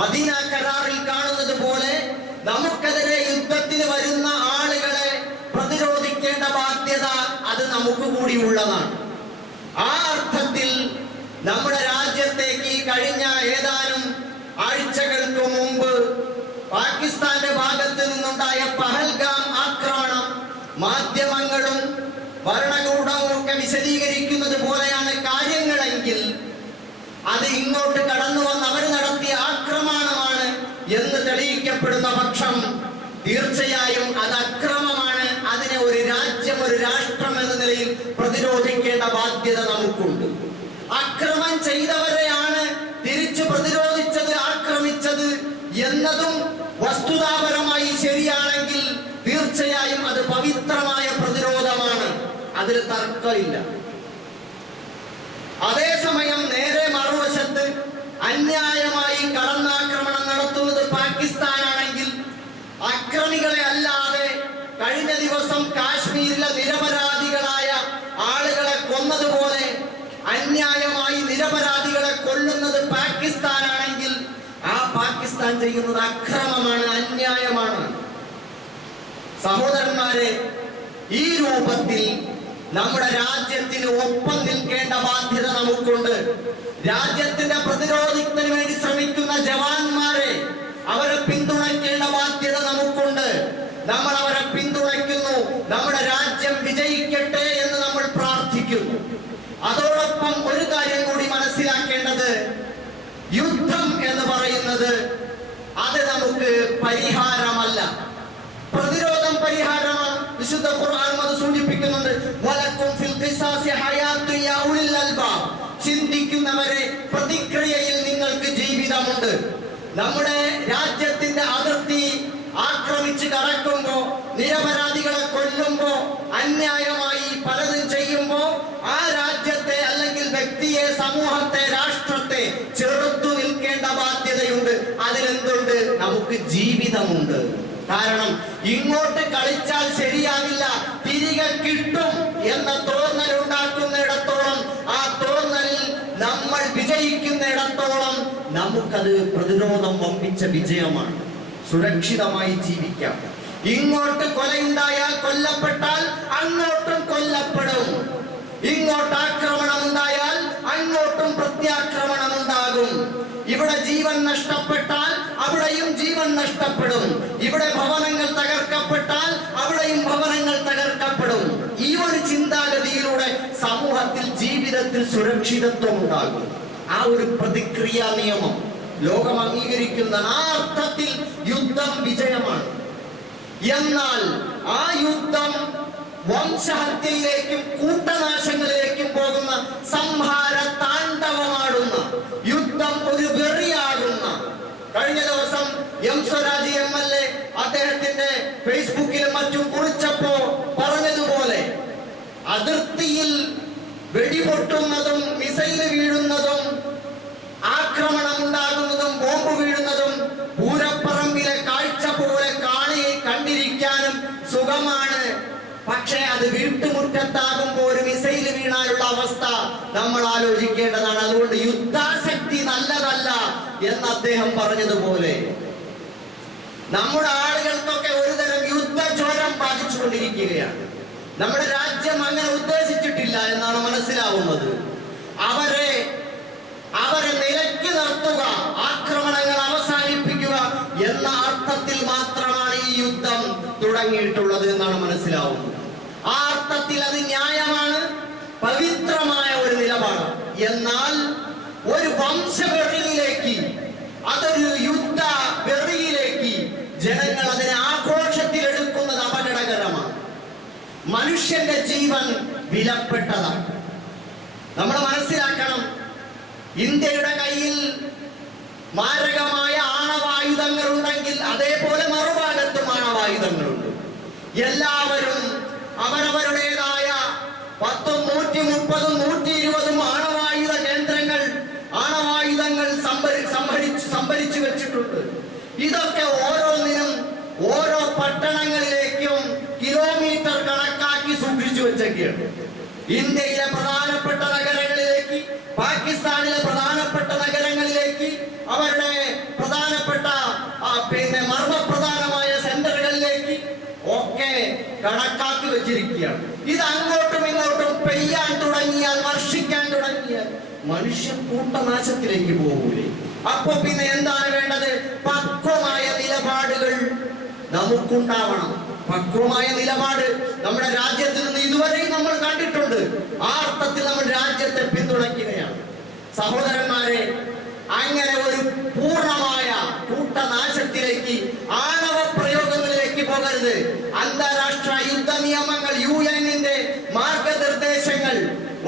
മദീന കരാറിൽ കാണുന്നത് പോലെ നമുക്കെതിരെ യുദ്ധത്തിന് വരുന്ന ആളുകളെ പ്രതിരോധിക്കേണ്ട ബാധ്യത അത് നമുക്ക് കൂടി ഉള്ളതാണ്. ആ അർത്ഥത്തിൽ നമ്മുടെ രാജ്യത്തേക്ക് കഴിഞ്ഞ ഏതാനും ആഴ്ചകൾക്ക് മുമ്പ് പാകിസ്ഥാന്റെ ഭാഗത്ത് നിന്നുണ്ടായ പഹൽഗാം ആക്രമണം മാധ്യമങ്ങളും ഭരണകൂടവും ഒക്കെ വിശദീകരിക്കുന്നത് പോലെയാണ് കാര്യങ്ങളെങ്കിൽ അത് ഇങ്ങോട്ട് കടന്നു വന്ന് അവർ നടത്തിയ ആക്രമണമാണ് എന്ന് തെളിയിക്കപ്പെടുന്ന പക്ഷം തീർച്ചയായും അത് അക്രമമാണ്. അതിനെ ഒരു രാജ്യം, ഒരു രാഷ്ട്രം എന്ന നിലയിൽ പ്രതിരോധിക്കേണ്ട ബാധ്യത നമുക്കുണ്ട്. അക്രമം ചെയ്തവരെയാണ് തിരിച്ചു പ്രതിരോധിച്ചത്, ആക്രമിച്ചത് എന്നതും വസ്തുതാപരമായി ശരിയാണെങ്കിൽ തീർച്ചയായും അത് പവിത്രമായ പ്രതിരോധമാണ്, അതിൽ തർക്കമില്ല. അതേസമയം നേരെ മറുവശത്ത് അന്യായമായി കടന്നാക്രമണം നടത്തുന്നത് പാകിസ്ഥാനാണെങ്കിൽ അക്രമികളെ അല്ലാതെ കഴിഞ്ഞ ദിവസം കാശ്മീരിലെ നിരപരാധികളായ ആളുകളെ കൊന്നതുപോലെ അന്യായമായി നിരപരാധികളെ കൊല്ലുന്നത് പാകിസ്ഥാനാണെങ്കിൽ ആ പാകിസ്ഥാൻ ചെയ്യുന്നത് അക്രമമാണ്, അന്യായമാണ്. സഹോദരന്മാരെ, ഈ രൂപത്തിൽ നമ്മുടെ രാജ്യത്തിന് ഒപ്പം നിൽക്കേണ്ട ബാധ്യത നമുക്കുണ്ട്. രാജ്യത്തിന്റെ പ്രതിരോധത്തിന് വേണ്ടി ശ്രമിക്കുന്ന ജവാന്മാരെ അവരെ പിന്തുണയ്ക്കേണ്ട ബാധ്യത നമുക്കുണ്ട്. നമ്മൾ അവരെ പിന്തുണയ്ക്കുന്നു. നമ്മുടെ രാജ്യം വിജയിക്കട്ടെ എന്ന് നമ്മൾ പ്രാർത്ഥിക്കുന്നു. അതോടൊപ്പം ഒരു കാര്യം കൂടി മനസ്സിലാക്കേണ്ടത്, യുദ്ധം എന്ന് പറയുന്നത് അത് നമുക്ക് പരിഹാരമല്ല, പ്രതിരോധം പരിഹാരമാണ്. വിശുദ്ധ ഖുർആൻ അത് സൂചിപ്പിക്കുന്നുണ്ട്. വലക്കും ഫിൽ ഖിസാസി ഹയാത്തുൻ യാ ഉലിൽ അൽബാബ്. ചിന്തിക്കുന്നവരെ, പ്രതിക്രിയയിൽ നിങ്ങൾക്ക് ജീവിതമുണ്ട്. നമ്മുടെ രാജ്യത്തിന്റെ അതിർത്തി ആക്രമിച്ച് കടക്കുമ്പോ, നിരപരാധികളെ കൊല്ലുമ്പോ, അന്യായമായി പലതും ചെയ്യുമ്പോ ആ രാജ്യത്തെ അല്ലെങ്കിൽ വ്യക്തിയെ, സമൂഹത്തെ, രാഷ്ട്രത്തെ ചെറുത്തു നിൽക്കേണ്ട ബാധ്യതയുണ്ട്. അതിലെന്തുണ്ട്? നമുക്ക് ജീവിതമുണ്ട്. കാരണം ഇങ്ങോട്ട് കളിച്ചാൽ ശരിയാകില്ല, തിരികെ കിട്ടും എന്ന തോന്നൽ ഉണ്ടാക്കുന്നിടത്തോളം, ആ തോന്നലിൽ നമ്മൾ വിജയിക്കുന്നിടത്തോളം നമുക്കത് പ്രതിരോധം വമ്പിച്ച വിജയമാണ്. സുരക്ഷിതമായി ജീവിക്കാം. ഇങ്ങോട്ട് കൊലയുണ്ടായാൽ, കൊല്ലപ്പെട്ടാൽ അങ്ങോട്ടും കൊല്ലപ്പെടും. ഇങ്ങോട്ട് ആക്രമണം ഉണ്ടായാൽ അങ്ങോട്ടും പ്രത്യാക്രമണം ഉണ്ടാകും. ഇവിടെ ജീവൻ നഷ്ടപ്പെട്ടാൽ അവിടെയും ജീവൻ നഷ്ടപ്പെടും. ഇവിടെ ഭവനങ്ങൾ തകർക്കപ്പെട്ടാൽ അവിടെയും ഭവനങ്ങൾ തകർക്കപ്പെടും. ഈ ഒരു ചിന്താഗതിയിലൂടെ സമൂഹത്തിൽ, ജീവിതത്തിൽ സുരക്ഷിതത്വം ഉണ്ടാകും. ആ ഒരു പ്രതിക്രിയാ നിയമം ലോകം അംഗീകരിക്കുന്ന ആ അർത്ഥത്തിൽ യുദ്ധം വിജയമാണ്. എന്നാൽ ആ യുദ്ധം വംശഹത്യയിലേക്കും കൂട്ടനാശങ്ങളിലേക്കും പോകുന്ന, സംഹാര താണ്ഡവമാടുന്ന, യുദ്ധം ഒരു വെറിയാകുന്ന, കഴിഞ്ഞ ദിവസം എം സ്വരാജ് MLA അദ്ദേഹത്തിന്റെ ഫേസ്ബുക്കിലും മറ്റും കുറിച്ചപ്പോ പറഞ്ഞതുപോലെ, അതിർത്തിയിൽ വെടിപൊട്ടുന്നതും മിസൈല് വീഴുന്നതും ആക്രമണം ഉണ്ടാകുന്നതും ബോംബ് വീഴുന്നതും പൂരപ്പറമ്പിലെ കാഴ്ച പോലെ കണ്ടിരിക്കാനും സുഖമാണ്. പക്ഷേ അത് വീട്ടുമുറ്റത്താകുമ്പോൾ ഒരു മിസൈല് വീണാലുള്ള അവസ്ഥ നമ്മൾ ആലോചിക്കേണ്ടതാണ്. അതുകൊണ്ട് യുദ്ധാസക്തി നല്ലതല്ല എന്ന് അദ്ദേഹം പറഞ്ഞതുപോലെ, നമ്മുടെ ആളുകൾക്കൊക്കെ ഒരുതരം യുദ്ധജ്വരം ബാധിച്ചുകൊണ്ടിരിക്കുകയാണ്. നമ്മുടെ രാജ്യം അങ്ങനെ ഉദ്ദേശിച്ചിട്ടില്ല എന്നാണ് മനസ്സിലാവുന്നത്. അവരെ നിലയ്ക്ക് നിർത്തുക, ആക്രമണങ്ങൾ അവസാനിപ്പിക്കുക എന്ന അർത്ഥത്തിൽ മാത്രമാണ് ഈ യുദ്ധം തുടങ്ങിയിട്ടുള്ളത് എന്നാണ് മനസ്സിലാവുന്നത്. ആ അർത്ഥത്തിൽ അത് ന്യായമാണ്, പവിത്രമായ ഒരു നിലപാട്. എന്നാൽ ഒരു വംശവെറിയിലേക്ക്, അതൊരു യുദ്ധ വെറിയിലേക്ക് ജനങ്ങൾ അതിനെ ആഘോഷത്തിലെടുക്കുന്നത് അപകടകരമാണ്. മനുഷ്യന്റെ ജീവൻ വിലപ്പെട്ടതാണ്. നമ്മൾ മനസ്സിലാക്കണം, ഇന്ത്യയുടെ കയ്യിൽ മാരകമായ ആണവായുധങ്ങൾ ഉണ്ടെങ്കിൽ അതേപോലെ മറുഭാഗത്തും ആണവായുധങ്ങളുണ്ട്. എല്ലാവരും അവരവരുടേതായ 10, 130, 120 ആണവായുധ കേന്ദ്രങ്ങൾ, ആണവായുധങ്ങൾ സംഭരിച്ചു വെച്ചിട്ടുണ്ട്. ഇതൊക്കെ ഓരോന്നിനും ഓരോ പട്ടണങ്ങളിലേക്കും കിലോമീറ്റർ കണക്കാക്കി സൂക്ഷിച്ചു വെച്ചൊക്കെയാണ്. ഇന്ത്യയിലെ പ്രധാനപ്പെട്ട നഗരങ്ങളിലേക്ക്, പാകിസ്ഥാനിലെ പ്രധാനപ്പെട്ട നഗരങ്ങളിലേക്ക്, അവരുടെ പ്രധാനപ്പെട്ട മർമ്മപ്രധാനമായ സെന്ററുകളിലേക്ക് ഒക്കെ കണക്കാക്കി വെച്ചിരിക്കുകയാണ്. ഇത് അങ്ങോട്ടും ഇങ്ങോട്ടും പെയ്യാൻ തുടങ്ങിയാൽ, വർഷിക്കാൻ തുടങ്ങിയാൽ മനുഷ്യൻ കൂട്ടനാശത്തിലേക്ക് പോകൂലേ? അപ്പൊ പിന്നെ എന്താണ് വേണ്ടത്? പക്വമായ നിലപാടുകൾ നമുക്കുണ്ടാവണം. പക്വമായ നിലപാട് നമ്മുടെ രാജ്യത്ത് നിന്ന് ഇതുവരെയും നമ്മൾ കണ്ടിട്ടുണ്ട്. ആ അർത്ഥത്തിൽ നമ്മൾ രാജ്യത്തെ പിന്തുണയ്ക്കുകയാണ്. സഹോദരന്മാരെ, അങ്ങനെ ഒരു പൂർണ്ണമായ കൂട്ടനാശത്തിലേക്ക്, ആണവ പ്രയോഗങ്ങളിലേക്ക് പോകരുത്. അന്താരാഷ്ട്ര യുദ്ധ നിയമങ്ങൾ, UN-ന്റെ മാർഗനിർദ്ദേശങ്ങൾ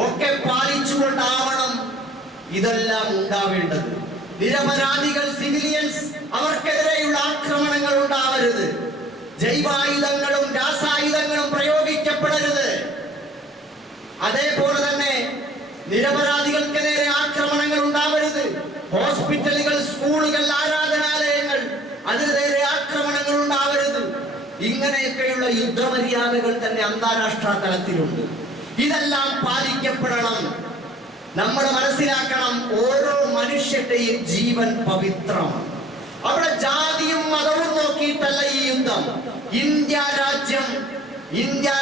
ഒക്കെ പാലിച്ചുകൊണ്ടാവണം ഇതെല്ലാം ഉണ്ടാവേണ്ടത്. നിരപരാധികൾ, സിവിലിയൻസ്, അവർക്കെതിരെയുള്ള ആക്രമണങ്ങൾ ഉണ്ടാവരുത്. ജൈവായുധങ്ങളും രാസായുധങ്ങളും പ്രയോഗിക്കപ്പെടരുത്. അതേപോലെ തന്നെ നിരപരാധികൾക്ക് നേരെ ആക്രമണങ്ങൾ ഉണ്ടാവരുത്. ഹോസ്പിറ്റലുകൾ, സ്കൂളുകൾ, ആരാധനാലയങ്ങൾ, അതിന് നേരെ ആക്രമണങ്ങൾ ഉണ്ടാവരുത്. ഇങ്ങനെയൊക്കെയുള്ള യുദ്ധമര്യാദകൾ തന്നെ അന്താരാഷ്ട്ര തലത്തിലുണ്ട്. ഇതെല്ലാം പാലിക്കപ്പെടണം. നമ്മൾ മനസ്സിലാക്കണം, ഓരോ മനുഷ്യന്റെയും ജീവൻ പവിത്രമാണ്. അവിടെ ജാതിയും മതവും നോക്കിയിട്ടല്ല ഈ യുദ്ധം. ഇന്ത്യ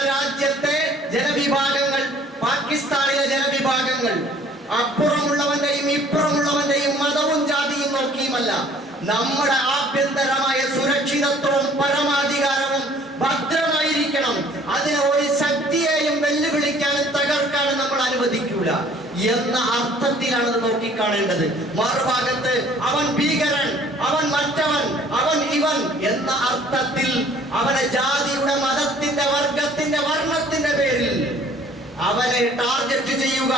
രാജ്യത്തെ ജനവിഭാഗങ്ങൾ, പാകിസ്ഥാനിലെ ജനവിഭാഗങ്ങൾ, അപ്പുറമുള്ളവന്റെയും ഇപ്പുറമുള്ളവന്റെയും മതവും ജാതിയും നോക്കിയുമല്ല, നമ്മുടെ ആഭ്യന്തരമായ സുരക്ഷിതത്വവും പരമാധികാരവും ഭദ്രമായിരിക്കണം. അതിനെ ഒരു ശക്തിയെയും വെല്ലുവിളിക്കാനും തകർക്കാനും നമ്മൾ അനുവദിക്കൂല. എന്ന അർത്ഥത്തിലാണ് അത് നോക്കിക്കാണേണ്ടത്. മറുഭാഗത്ത് അവൻ ഭീകരൻ, അവൻ മറ്റവൻ, അവൻ ഇവൻ എന്ന അർത്ഥത്തിൽ അവനെ ജാതിയുടെ, മതത്തിന്റെ, വർഗത്തിന്റെ, വർണ്ണത്തിന്റെ പേരിൽ അവനെ ടാർഗറ്റ് ചെയ്യുക,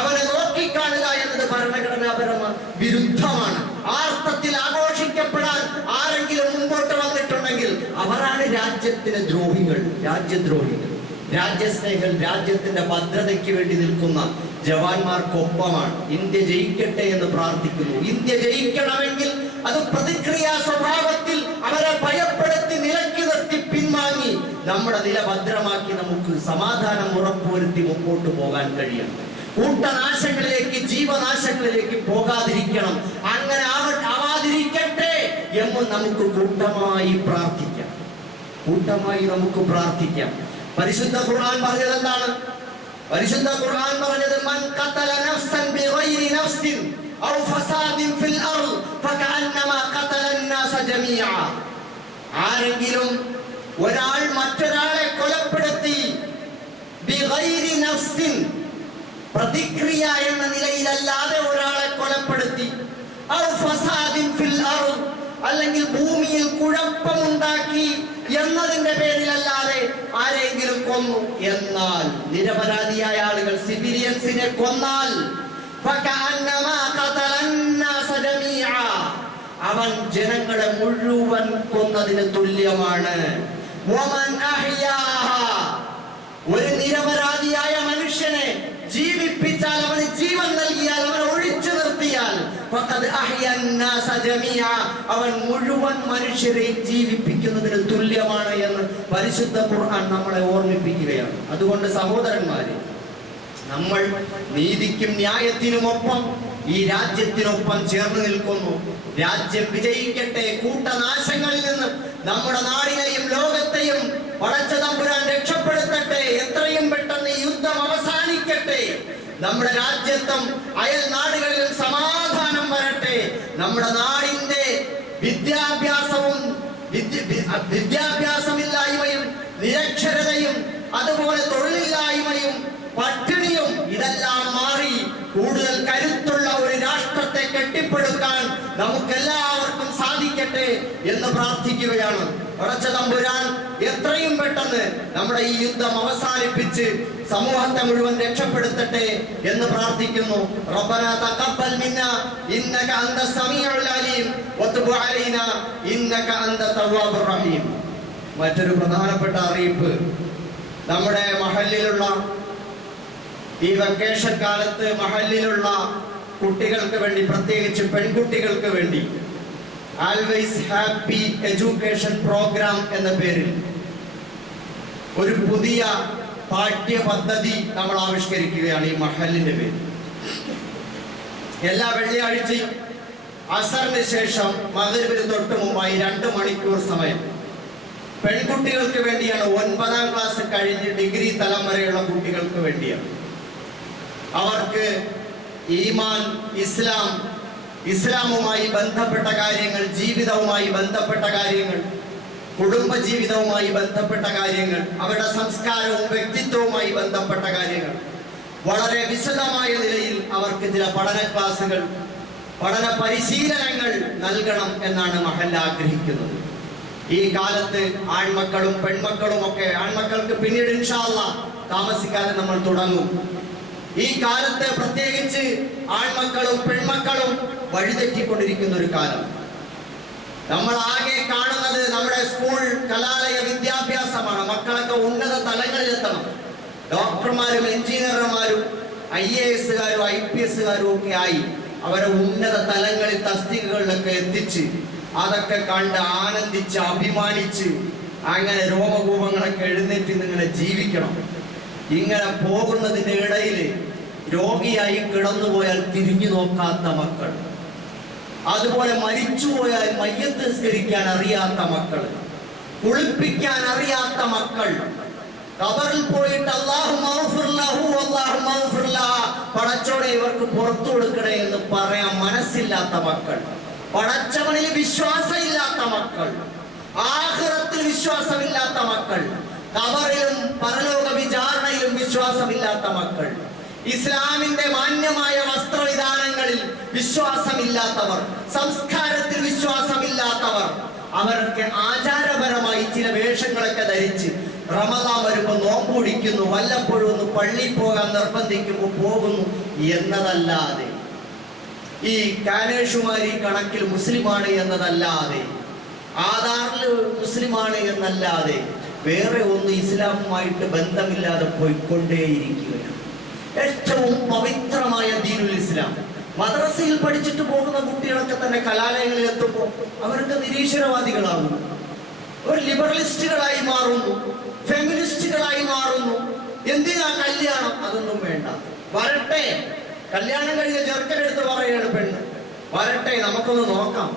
അവനെ നോക്കിക്കാണുക എന്നത് ഭരണഘടനാപരമായ വിരുദ്ധമാണ്. ആ അർത്ഥത്തിൽ ആഘോഷിക്കപ്പെടാൻ ആരെങ്കിലും മുമ്പോട്ട് വന്നിട്ടുണ്ടെങ്കിൽ അവരാണ് രാജ്യത്തിന് ദ്രോഹികൾ, രാജ്യദ്രോഹികൾ. രാജ്യസ്നേഹികൾ, രാജ്യത്തിന്റെ ഭദ്രതയ്ക്ക് വേണ്ടി നിൽക്കുന്ന ജവാന്മാർക്കൊപ്പമാണ്. ഇന്ത്യ ജയിക്കട്ടെ എന്ന് പ്രാർത്ഥിക്കുന്നു. ഇന്ത്യ ജയിക്കണമെങ്കിൽ അത് പ്രതിക്രിയാ സ്വഭാവത്തിൽ അവരെ ഭയപ്പെടുത്തി നിലയ്ക്ക് നിർത്തി പിൻവാങ്ങി നമ്മുടെ നില ഭദ്രമാക്കി നമുക്ക് സമാധാനം ഉറപ്പുവരുത്തി മുമ്പോട്ട് പോകാൻ കഴിയണം. കൂട്ടനാശങ്ങളിലേക്ക്, ജീവനാശങ്ങളിലേക്ക് പോകാതിരിക്കണം. അങ്ങനെ ആവാതിരിക്കട്ടെ എന്ന് നമുക്ക് കൂട്ടമായി പ്രാർത്ഥിക്കാം. കൂട്ടമായി നമുക്ക് പ്രാർത്ഥിക്കാം. പരിശുദ്ധ ഖുർആൻ പറഞ്ഞത് എന്താണ്? പരിശുദ്ധ ഖുർആൻ പറഞ്ഞത് മൻ ഖതല നഫ്സൻ ബിഗൈരി നഫ്സിൻ ഔ ഫസാദിൻ ഫിൽ അർദ് ഫകഅന്നമാ ഖതല അന്നാസ ജമീഅ. ആരെങ്കിലും ഒരാൾ മറ്റൊരാളെ കൊലപ്പെടുത്തി, ബിഗൈരി നഫ്സിൻ പ്രതിക്രിയ എന്ന നിലയിലല്ലാതെ ഒരാളെ കൊലപ്പെടുത്തി, ഔ ഫസാദിൻ ഫിൽ അർദ് അല്ലെങ്കിൽ ഭൂമിയിൽ കുഴപ്പമുണ്ടാക്കി എന്നതിന്റെ പേരിലല്ലാതെ ആരെങ്കിലും കൊന്നു, എന്നാൽ നിരപരാധിയായ ആളുകൾ, സിവിലിയൻസിനെ കൊന്നാൽ അവൻ ജനങ്ങളെ മുഴുവൻ കൊന്നതിന് തുല്യമാണ്. ഒരു നിരപരാധിയായ മനുഷ്യനെ ജീവിപ്പിച്ചാൽ, അവന് ജീവൻ നൽകിയാൽ, അവനെ ഒഴിച്ചു നിർത്തിയാൽ അവൻ മുഴുവൻ മനുഷ്യരെയും ജീവിപ്പിക്കുന്നതിന് തുല്യമാണ് എന്ന് പരിശുദ്ധ ഖുർആൻ നമ്മളെ ഓർമ്മിപ്പിക്കുകയാണ്. അതുകൊണ്ട് സഹോദരന്മാരെ, നമ്മൾ നീതിക്കും ന്യായത്തിനുമൊപ്പം ഈ രാജ്യത്തിനൊപ്പം ചേർന്ന് നിൽക്കുന്നു. രാജ്യം വിജയിക്കട്ടെ. കൂട്ടനാശങ്ങളിൽ നിന്ന് നമ്മുടെ നാടിനെയും ലോകത്തെയും പടച്ച തമ്പുരാൻ രക്ഷപ്പെടുത്തട്ടെ. എത്രയും പെട്ടെന്ന് ഈ യുദ്ധം അവസാനിക്കട്ടെ. നമ്മുടെ രാജ്യത്തും അയൽ നാടുകളിലും സമാധാനം വരട്ടെ. നമ്മുടെ നാടിന്റെ വിദ്യാഭ്യാസമില്ലായ്മയും നിരക്ഷരതയും അതുപോലെ തൊഴിലില്ലായ്മയും പട്ടിണിയും ഇതെല്ലാം മാറി കൂടുതൽ കരുത്തുള്ള ഒരു രാഷ്ട്രത്തെ കെട്ടിപ്പടുക്കാൻ നമുക്കെല്ലാവർക്കും സാധിക്കട്ടെ എന്ന് പ്രാർത്ഥിക്കുകയാണ്. പടച്ച തമ്പുരാൻ എത്രയും പെട്ടെന്ന് നമ്മുടെ ഈ യുദ്ധം അവസാനിപ്പിച്ച് സമൂഹത്തെ മുഴുവൻ രക്ഷപ്പെടുത്തട്ടെ എന്ന് പ്രാർത്ഥിക്കുന്നു. റബ്ബനാ തഖബ്ബൽ മിന്നാ ഇന്നക അന്ത സമീഉൽ അലീം വതുബ് അലൈനാ ഇന്നക അന്ത തവ്വാബുർ റഹീം. മറ്റൊരു പ്രധാനപ്പെട്ട അറിയിപ്പ്, നമ്മുടെ മഹല്ലിലുള്ള ഈ വെക്കേഷൻ കാലത്ത് മഹല്ലിലുള്ള കുട്ടികൾക്ക് വേണ്ടി, പ്രത്യേകിച്ച് പെൺകുട്ടികൾക്ക് വേണ്ടി ആൽവേസ് ഹാപ്പി എഡ്യൂക്കേഷൻ പ്രോഗ്രാം എന്ന പേരിൽ ഒരു പുതിയ പാഠ്യ പദ്ധതി നമ്മൾ ആവിഷ്കരിക്കുകയാണ്. ഈ മഹല്ലിന്റെ പേര് എല്ലാ വെള്ളിയാഴ്ചയും അസറിന് ശേഷം മഗ്‌രിബിന് തൊട്ട് മുമ്പായി 2 മണിക്കൂർ സമയം പെൺകുട്ടികൾക്ക് വേണ്ടിയാണ്. 9ാം ക്ലാസ് കഴിഞ്ഞ് ഡിഗ്രി തലം വരെയുള്ള കുട്ടികൾക്ക് വേണ്ടിയാണ്. അവർക്ക് ഈമാൻ, ഇസ്ലാമുമായി ബന്ധപ്പെട്ട കാര്യങ്ങൾ, ജീവിതവുമായി ബന്ധപ്പെട്ട കാര്യങ്ങൾ, കുടുംബ ജീവിതവുമായി ബന്ധപ്പെട്ട കാര്യങ്ങൾ, അവരുടെ സംസ്കാരവും വ്യക്തിത്വവുമായി ബന്ധപ്പെട്ട കാര്യങ്ങൾ വളരെ വിശദമായ നിലയിൽ അവർക്ക് ചില പഠന ക്ലാസുകൾ, പഠന പരിശീലനങ്ങൾ നൽകണം എന്നാണ് മഹല്ല് ആഗ്രഹിക്കുന്നത്. ഈ കാലത്ത് ആൺമക്കളും പെൺമക്കളും ഒക്കെ, ആൺമക്കൾക്ക് പിന്നീട് ഇൻഷാ അല്ലാഹ് താമസിക്കാതെ നമ്മൾ തുടങ്ങും. ഈ കാലത്ത് പ്രത്യേകിച്ച് ആൺമക്കളും പെൺമക്കളും വഴിതെറ്റിക്കൊണ്ടിരിക്കുന്ന ഒരു കാലം. നമ്മൾ ആകെ കാണുന്നത് നമ്മുടെ സ്കൂൾ കലാലയ വിദ്യാഭ്യാസമാണ്. മക്കളൊക്കെ ഉന്നത തലങ്ങളിലെത്തണം. ഡോക്ടർമാരും എഞ്ചിനീയർമാരും IAS-കാരും IPS-കാരും ഒക്കെ ആയി അവരെ ഉന്നത തലങ്ങളിൽ, തസ്തികകളിലൊക്കെ എത്തിച്ച് അതൊക്കെ കണ്ട് ആനന്ദിച്ച് അഭിമാനിച്ച് അങ്ങനെ രോമകൂപങ്ങളൊക്കെ എഴുന്നേറ്റ് നിങ്ങളെ ജീവിക്കണം. ഇങ്ങനെ പോകുന്നതിൻ്റെ ഇടയിൽ രോഗിയായി കിടന്നുപോയാൽ തിരിഞ്ഞു നോക്കാത്ത മക്കൾ, അതുപോലെ മരിച്ചുപോയാൽ മയ്യത്ത് നിസ്കരിക്കാൻ അറിയാത്ത മക്കൾ, കുളിപ്പിക്കാൻ അറിയാത്ത മക്കൾ, ഖബറിൽ പോയിട്ട് പടച്ചോടെ ഇവർക്ക് പുറത്തു കൊടുക്കണേ എന്ന് പറയാൻ മനസ്സില്ലാത്ത മക്കൾ, പടച്ചവനിൽ വിശ്വാസമില്ലാത്ത മക്കൾ, ആഖിറത്തിൽ വിശ്വാസമില്ലാത്ത മക്കൾ, ഖബറിലും പരലോക വിചാരണയിലും വിശ്വാസമില്ലാത്ത മക്കൾ, ഇസ്ലാമിന്റെ മാന്യമായ വസ്ത്രവിധാനങ്ങളിൽ വിശ്വാസമില്ലാത്തവർ, സംസ്കാരത്തിൽ വിശ്വാസമില്ലാത്തവർ, അവർക്ക് ആചാരപരമായി ചില വേഷങ്ങളൊക്കെ ധരിച്ച് റമദാൻ വരുമ്പോൾ നോമ്പ് പിടിക്കുന്നു, വല്ലപ്പോഴും ഒന്ന് പള്ളിയിൽ പോകാൻ നിർബന്ധിക്കുമ്പോൾ പോകുന്നു എന്നതല്ലാതെ, ഈ കാനേഷുമാരി കണക്കിൽ മുസ്ലിമാണ് എന്നതല്ലാതെ, ആധാറിൽ മുസ്ലിമാണ് എന്നല്ലാതെ വേറെ ഒന്നും ഇസ്ലാമുമായിട്ട് ബന്ധമില്ലാതെ പോയിക്കൊണ്ടേയിരിക്കുകയാണ്. ഏറ്റവും പവിത്രമായ ദീനുൽ ഇസ്ലാം മദ്രസയിൽ പഠിച്ചിട്ട് പോകുന്ന കുട്ടികളൊക്കെ തന്നെ കലാലയങ്ങളിൽ എത്തുമ്പോൾ അവർക്ക് നിരീശ്വരവാദികളാകുന്നു, ഒരു ലിബറലിസ്റ്റുകളായി മാറുന്നു, ഫെമിനിസ്റ്റുകളായി മാറുന്നു. എന്തിനാ കല്യാണം? അതൊന്നും വേണ്ട, വരട്ടെ. കല്യാണം കഴിഞ്ഞ ചെറുക്കനെടുത്ത് പറയാണ് പെണ്ണ്, വരട്ടെ, നമുക്കൊന്ന് നോക്കാം,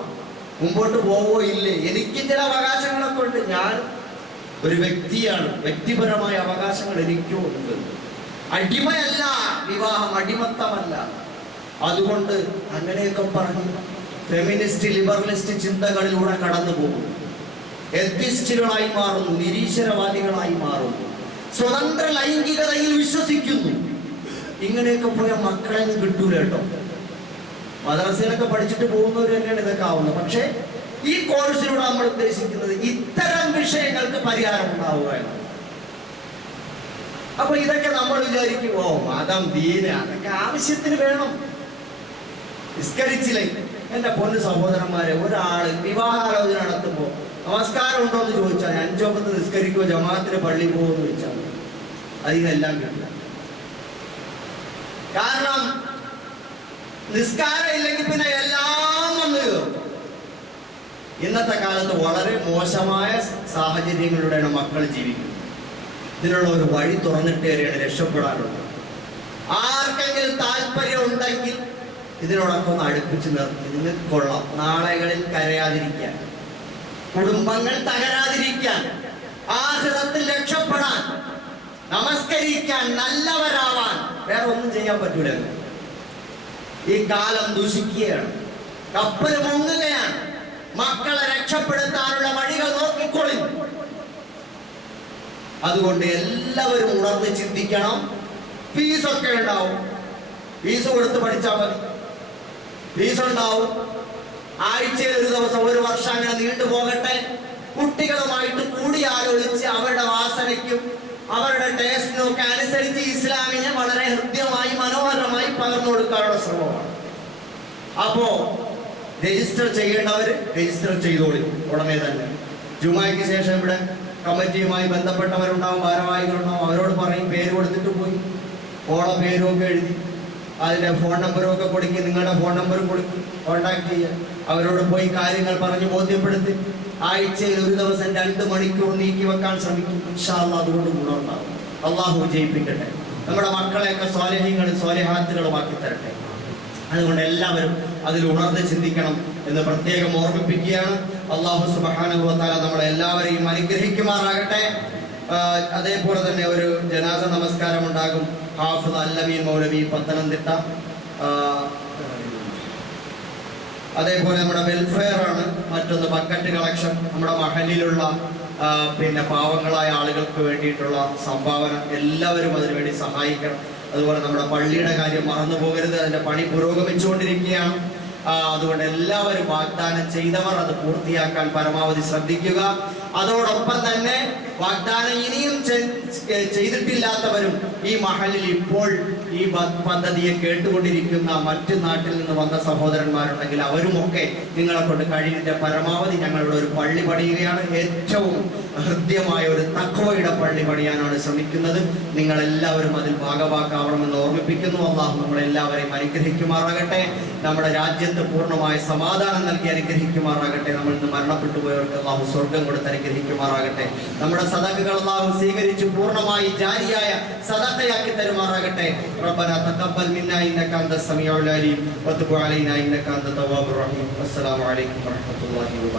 മുമ്പോട്ട് പോവോ ഇല്ലേ. എനിക്ക് ചില അവകാശങ്ങളൊക്കെ ഉണ്ട്, ഞാൻ ഒരു വ്യക്തിയാണ്, വ്യക്തിപരമായ അവകാശങ്ങൾ എനിക്കും ഉണ്ട്. അടിമയല്ല വിവാഹം, അടിമത്തമല്ല. അതുകൊണ്ട് അങ്ങനെയൊക്കെ പറഞ്ഞു ഫെമിനിസ്റ്റ് ലിബറലിസ്റ്റ് ചിന്തകളിലൂടെ കടന്നു പോകുന്നു, എത്തിസ്റ്റുകളായി മാറുന്നു, നിരീശ്വരവാദികളായി മാറുന്നു, സ്വതന്ത്ര ലൈംഗികതയിൽ വിശ്വസിക്കുന്നു. ഇങ്ങനെയൊക്കെ പോയ മക്കളെ കിട്ടൂല കേട്ടോ. മദ്രസയിലൊക്കെ പഠിച്ചിട്ട് പോകുന്നവർ തന്നെയാണ് ഇതൊക്കെ ആവുന്നത്. പക്ഷേ ഈ കോഴ്സിലൂടെ നമ്മൾ ഉദ്ദേശിക്കുന്നത് ഇത്തരം വിഷയങ്ങൾക്ക് പരിഹാരം ഉണ്ടാവുകയാണ്. അപ്പൊ ഇതൊക്കെ നമ്മൾ വിചാരിക്കും, ഓ മതം ദീന അതൊക്കെ ആവശ്യത്തിന് വേണം. നിസ്കരിച്ചില്ലേ എന്റെ പൊന്നു സഹോദരന്മാരെ, ഒരാള് വിവാഹാലോചന നടത്തുമ്പോ നമസ്കാരം ഉണ്ടോ എന്ന് ചോദിച്ചാൽ 5 വക്ത് നിസ്കരിക്കുമോ, ജമാഅത്തിന് പള്ളിയിൽ പോകുമെന്ന് ചോദിച്ചാൽ അതിനെല്ലാം കിട്ടില്ല. കാരണം നിസ്കാരം ഇല്ലെങ്കിൽ പിന്നെ എല്ലാം വന്നു കയറും. ഇന്നത്തെ കാലത്ത് വളരെ മോശമായ സാഹചര്യങ്ങളിലൂടെയാണ് മക്കൾ ജീവിക്കുന്നത്. ഇതിനുള്ള ഒരു വഴി തുറന്നിട്ടേറിയാണ് രക്ഷപ്പെടാനുള്ളത്. ആർക്കെങ്കിലും താല്പര്യം ഉണ്ടെങ്കിൽ ഇതിനോടൊക്കെ ഒന്ന് അടുപ്പിച്ച് നിർത്തി, നിങ്ങൾക്ക് കൊള്ളാം. നാളെകളിൽ കരയാതിരിക്കാൻ, കുടുംബങ്ങൾ തകരാതിരിക്കാൻ, ആഖിറത്തിൽ രക്ഷപ്പെടാൻ, നമസ്കരിക്കാൻ, നല്ലവരാവാൻ വേറെ ഒന്നും ചെയ്യാൻ പറ്റൂല. ഈ കാലം ദൂഷിക്കുകയാണ്, കപ്പൽ മുങ്ങുകയാണ്. മക്കളെ രക്ഷപ്പെടുത്താനുള്ള വഴികൾ നോക്കിക്കൊള്ളി. അതുകൊണ്ട് എല്ലാവരും ഉണർന്ന് ചിന്തിക്കണം. ഫീസൊക്കെ ഉണ്ടാവും, ഫീസ് കൊടുത്ത് പഠിച്ചാൽ മതി. ഫീസ് ഉണ്ടാവും, ആഴ്ചയിൽ ഒരു ദിവസം, ഒരു വർഷം അങ്ങനെ നീണ്ടു പോകട്ടെ. കുട്ടികളുമായിട്ട് കൂടിയാലോചിച്ച് അവരുടെ വാസനയ്ക്കും അവരുടെ ടേസ്റ്റിനും ഒക്കെ അനുസരിച്ച് ഇസ്ലാമിനെ വളരെ ഹൃദ്യമായി മനോഹരമായി പകർന്നു കൊടുക്കാനുള്ള ശ്രമമാണ്. അപ്പോ രജിസ്റ്റർ ചെയ്യേണ്ടവർ രജിസ്റ്റർ ചെയ്തോളി ഉടനെ തന്നെ. ജുമായ്ക്ക് ശേഷം ഇവിടെ കമ്മിറ്റിയുമായി ബന്ധപ്പെട്ടവരുണ്ടാവും, ഭാരവാഹികളുണ്ടാവും. അവരോട് പറയും, പേര് കൊടുത്തിട്ട് പോയി ഓള പേരും ഒക്കെ എഴുതി അതിൻ്റെ ഫോൺ നമ്പറും ഒക്കെ കൊടുക്കി, നിങ്ങളുടെ ഫോൺ നമ്പറും കൊടുക്കി കോണ്ടാക്ട് ചെയ്യുക. അവരോട് പോയി കാര്യങ്ങൾ പറഞ്ഞ് ബോധ്യപ്പെടുത്തി ആഴ്ചയിൽ ഒരു ദിവസം 2 മണിക്കൂർ നീക്കി വെക്കാൻ ശ്രമിക്കും. ഇൻഷാ അല്ലാഹ് അതുകൊണ്ട് ഗുണമുണ്ടാവും. അള്ളാഹു വിജയിപ്പിക്കട്ടെ. നമ്മുടെ മക്കളെയൊക്കെ സ്വാലിഹീങ്ങളും സ്വാലിഹാത്തുകളുമാക്കി തരട്ടെ. അതുകൊണ്ട് എല്ലാവരും അതിൽ ഉണർന്ന് ചിന്തിക്കണം എന്ന് പ്രത്യേകം ഓർമ്മിപ്പിക്കുകയാണ്. അള്ളാഹു സുബ്ഹാനഹു വ തആല നമ്മളെ എല്ലാവരെയും അനുഗ്രഹിക്കുമാറാകട്ടെ. അതേപോലെ തന്നെ ഒരു ജനാസ നമസ്കാരം ഉണ്ടാകും. ഹാഫിദ് അല്ലമീൻ മൗലവി പത്തനംതിട്ട. അതേപോലെ നമ്മുടെ വെൽഫെയർ ആണ് മറ്റൊന്ന്, ബക്കറ്റ് കളക്ഷൻ. നമ്മുടെ മഹലിലുള്ള പിന്നെ പാവങ്ങളായ ആളുകൾക്ക് വേണ്ടിയിട്ടുള്ള സംഭാവന, എല്ലാവരും അതിനുവേണ്ടി സഹായിക്കണം. അതുപോലെ നമ്മുടെ പള്ളിയുടെ കാര്യം മറന്നു പോകരുത്, അതിൻ്റെ പണി പുരോഗമിച്ചുകൊണ്ടിരിക്കുകയാണ്. അതുകൊണ്ട് എല്ലാവരും വാഗ്ദാനം ചെയ്തവർ അത് പൂർത്തിയാക്കാൻ പരമാവധി ശ്രദ്ധിക്കുക. അതോടൊപ്പം തന്നെ വാഗ്ദാനം ഇനിയും ചെയ്തിട്ടില്ലാത്തവരും ഈ മഹലിൽ ഇപ്പോൾ ഈ പദ്ധതിയെ കേട്ടുകൊണ്ടിരിക്കുന്ന മറ്റു നാട്ടിൽ നിന്ന് വന്ന സഹോദരന്മാരുണ്ടെങ്കിൽ അവരുമൊക്കെ നിങ്ങളെ കൊണ്ട് കഴിയുന്ന പരമാവധി ഞങ്ങളുടെ ഒരു പള്ളി പണിയുകയാണ്. ഏറ്റവും ഹൃദ്യമായ ഒരു തഖ്വയുടെ പള്ളി പണിയാനാണ് ശ്രമിക്കുന്നത്. നിങ്ങളെല്ലാവരും അതിൽ ഭാഗവാക്കാവണമെന്ന് ഓർമ്മിപ്പിക്കുന്നു. അല്ലാഹു നമ്മളെല്ലാവരെയും അനുഗ്രഹിക്കുമാറാകട്ടെ. നമ്മുടെ രാജ്യത്ത് പൂർണ്ണമായ സമാധാനം നൽകി അനുഗ്രഹിക്കുമാറാകട്ടെ. നമ്മൾ ഇന്ന് മരണപ്പെട്ടു പോയവർക്ക് അല്ലാഹു സ്വർഗം കൊടുത്ത് അനുഗ്രഹിക്കുമാറാകട്ടെ. നമ്മുടെ സദഖകൾ അല്ലാഹു സ്വീകരിച്ച് പൂർണ്ണമായി ജാരിയായ സദഖയാക്കി തരുമാറാകട്ടെ. റബ്ബനാ തഖബ്ബൽ മിന്നാ ഇന്നക അൻത സമീഉൽ അലീം വതുബ് അലൈനാ ഇന്നക അൻത തവ്വാബുർ റഹീം. അസ്സലാമു അലൈക്കും വറഹ്മത്തുള്ളാഹി വബറകാതുഹു.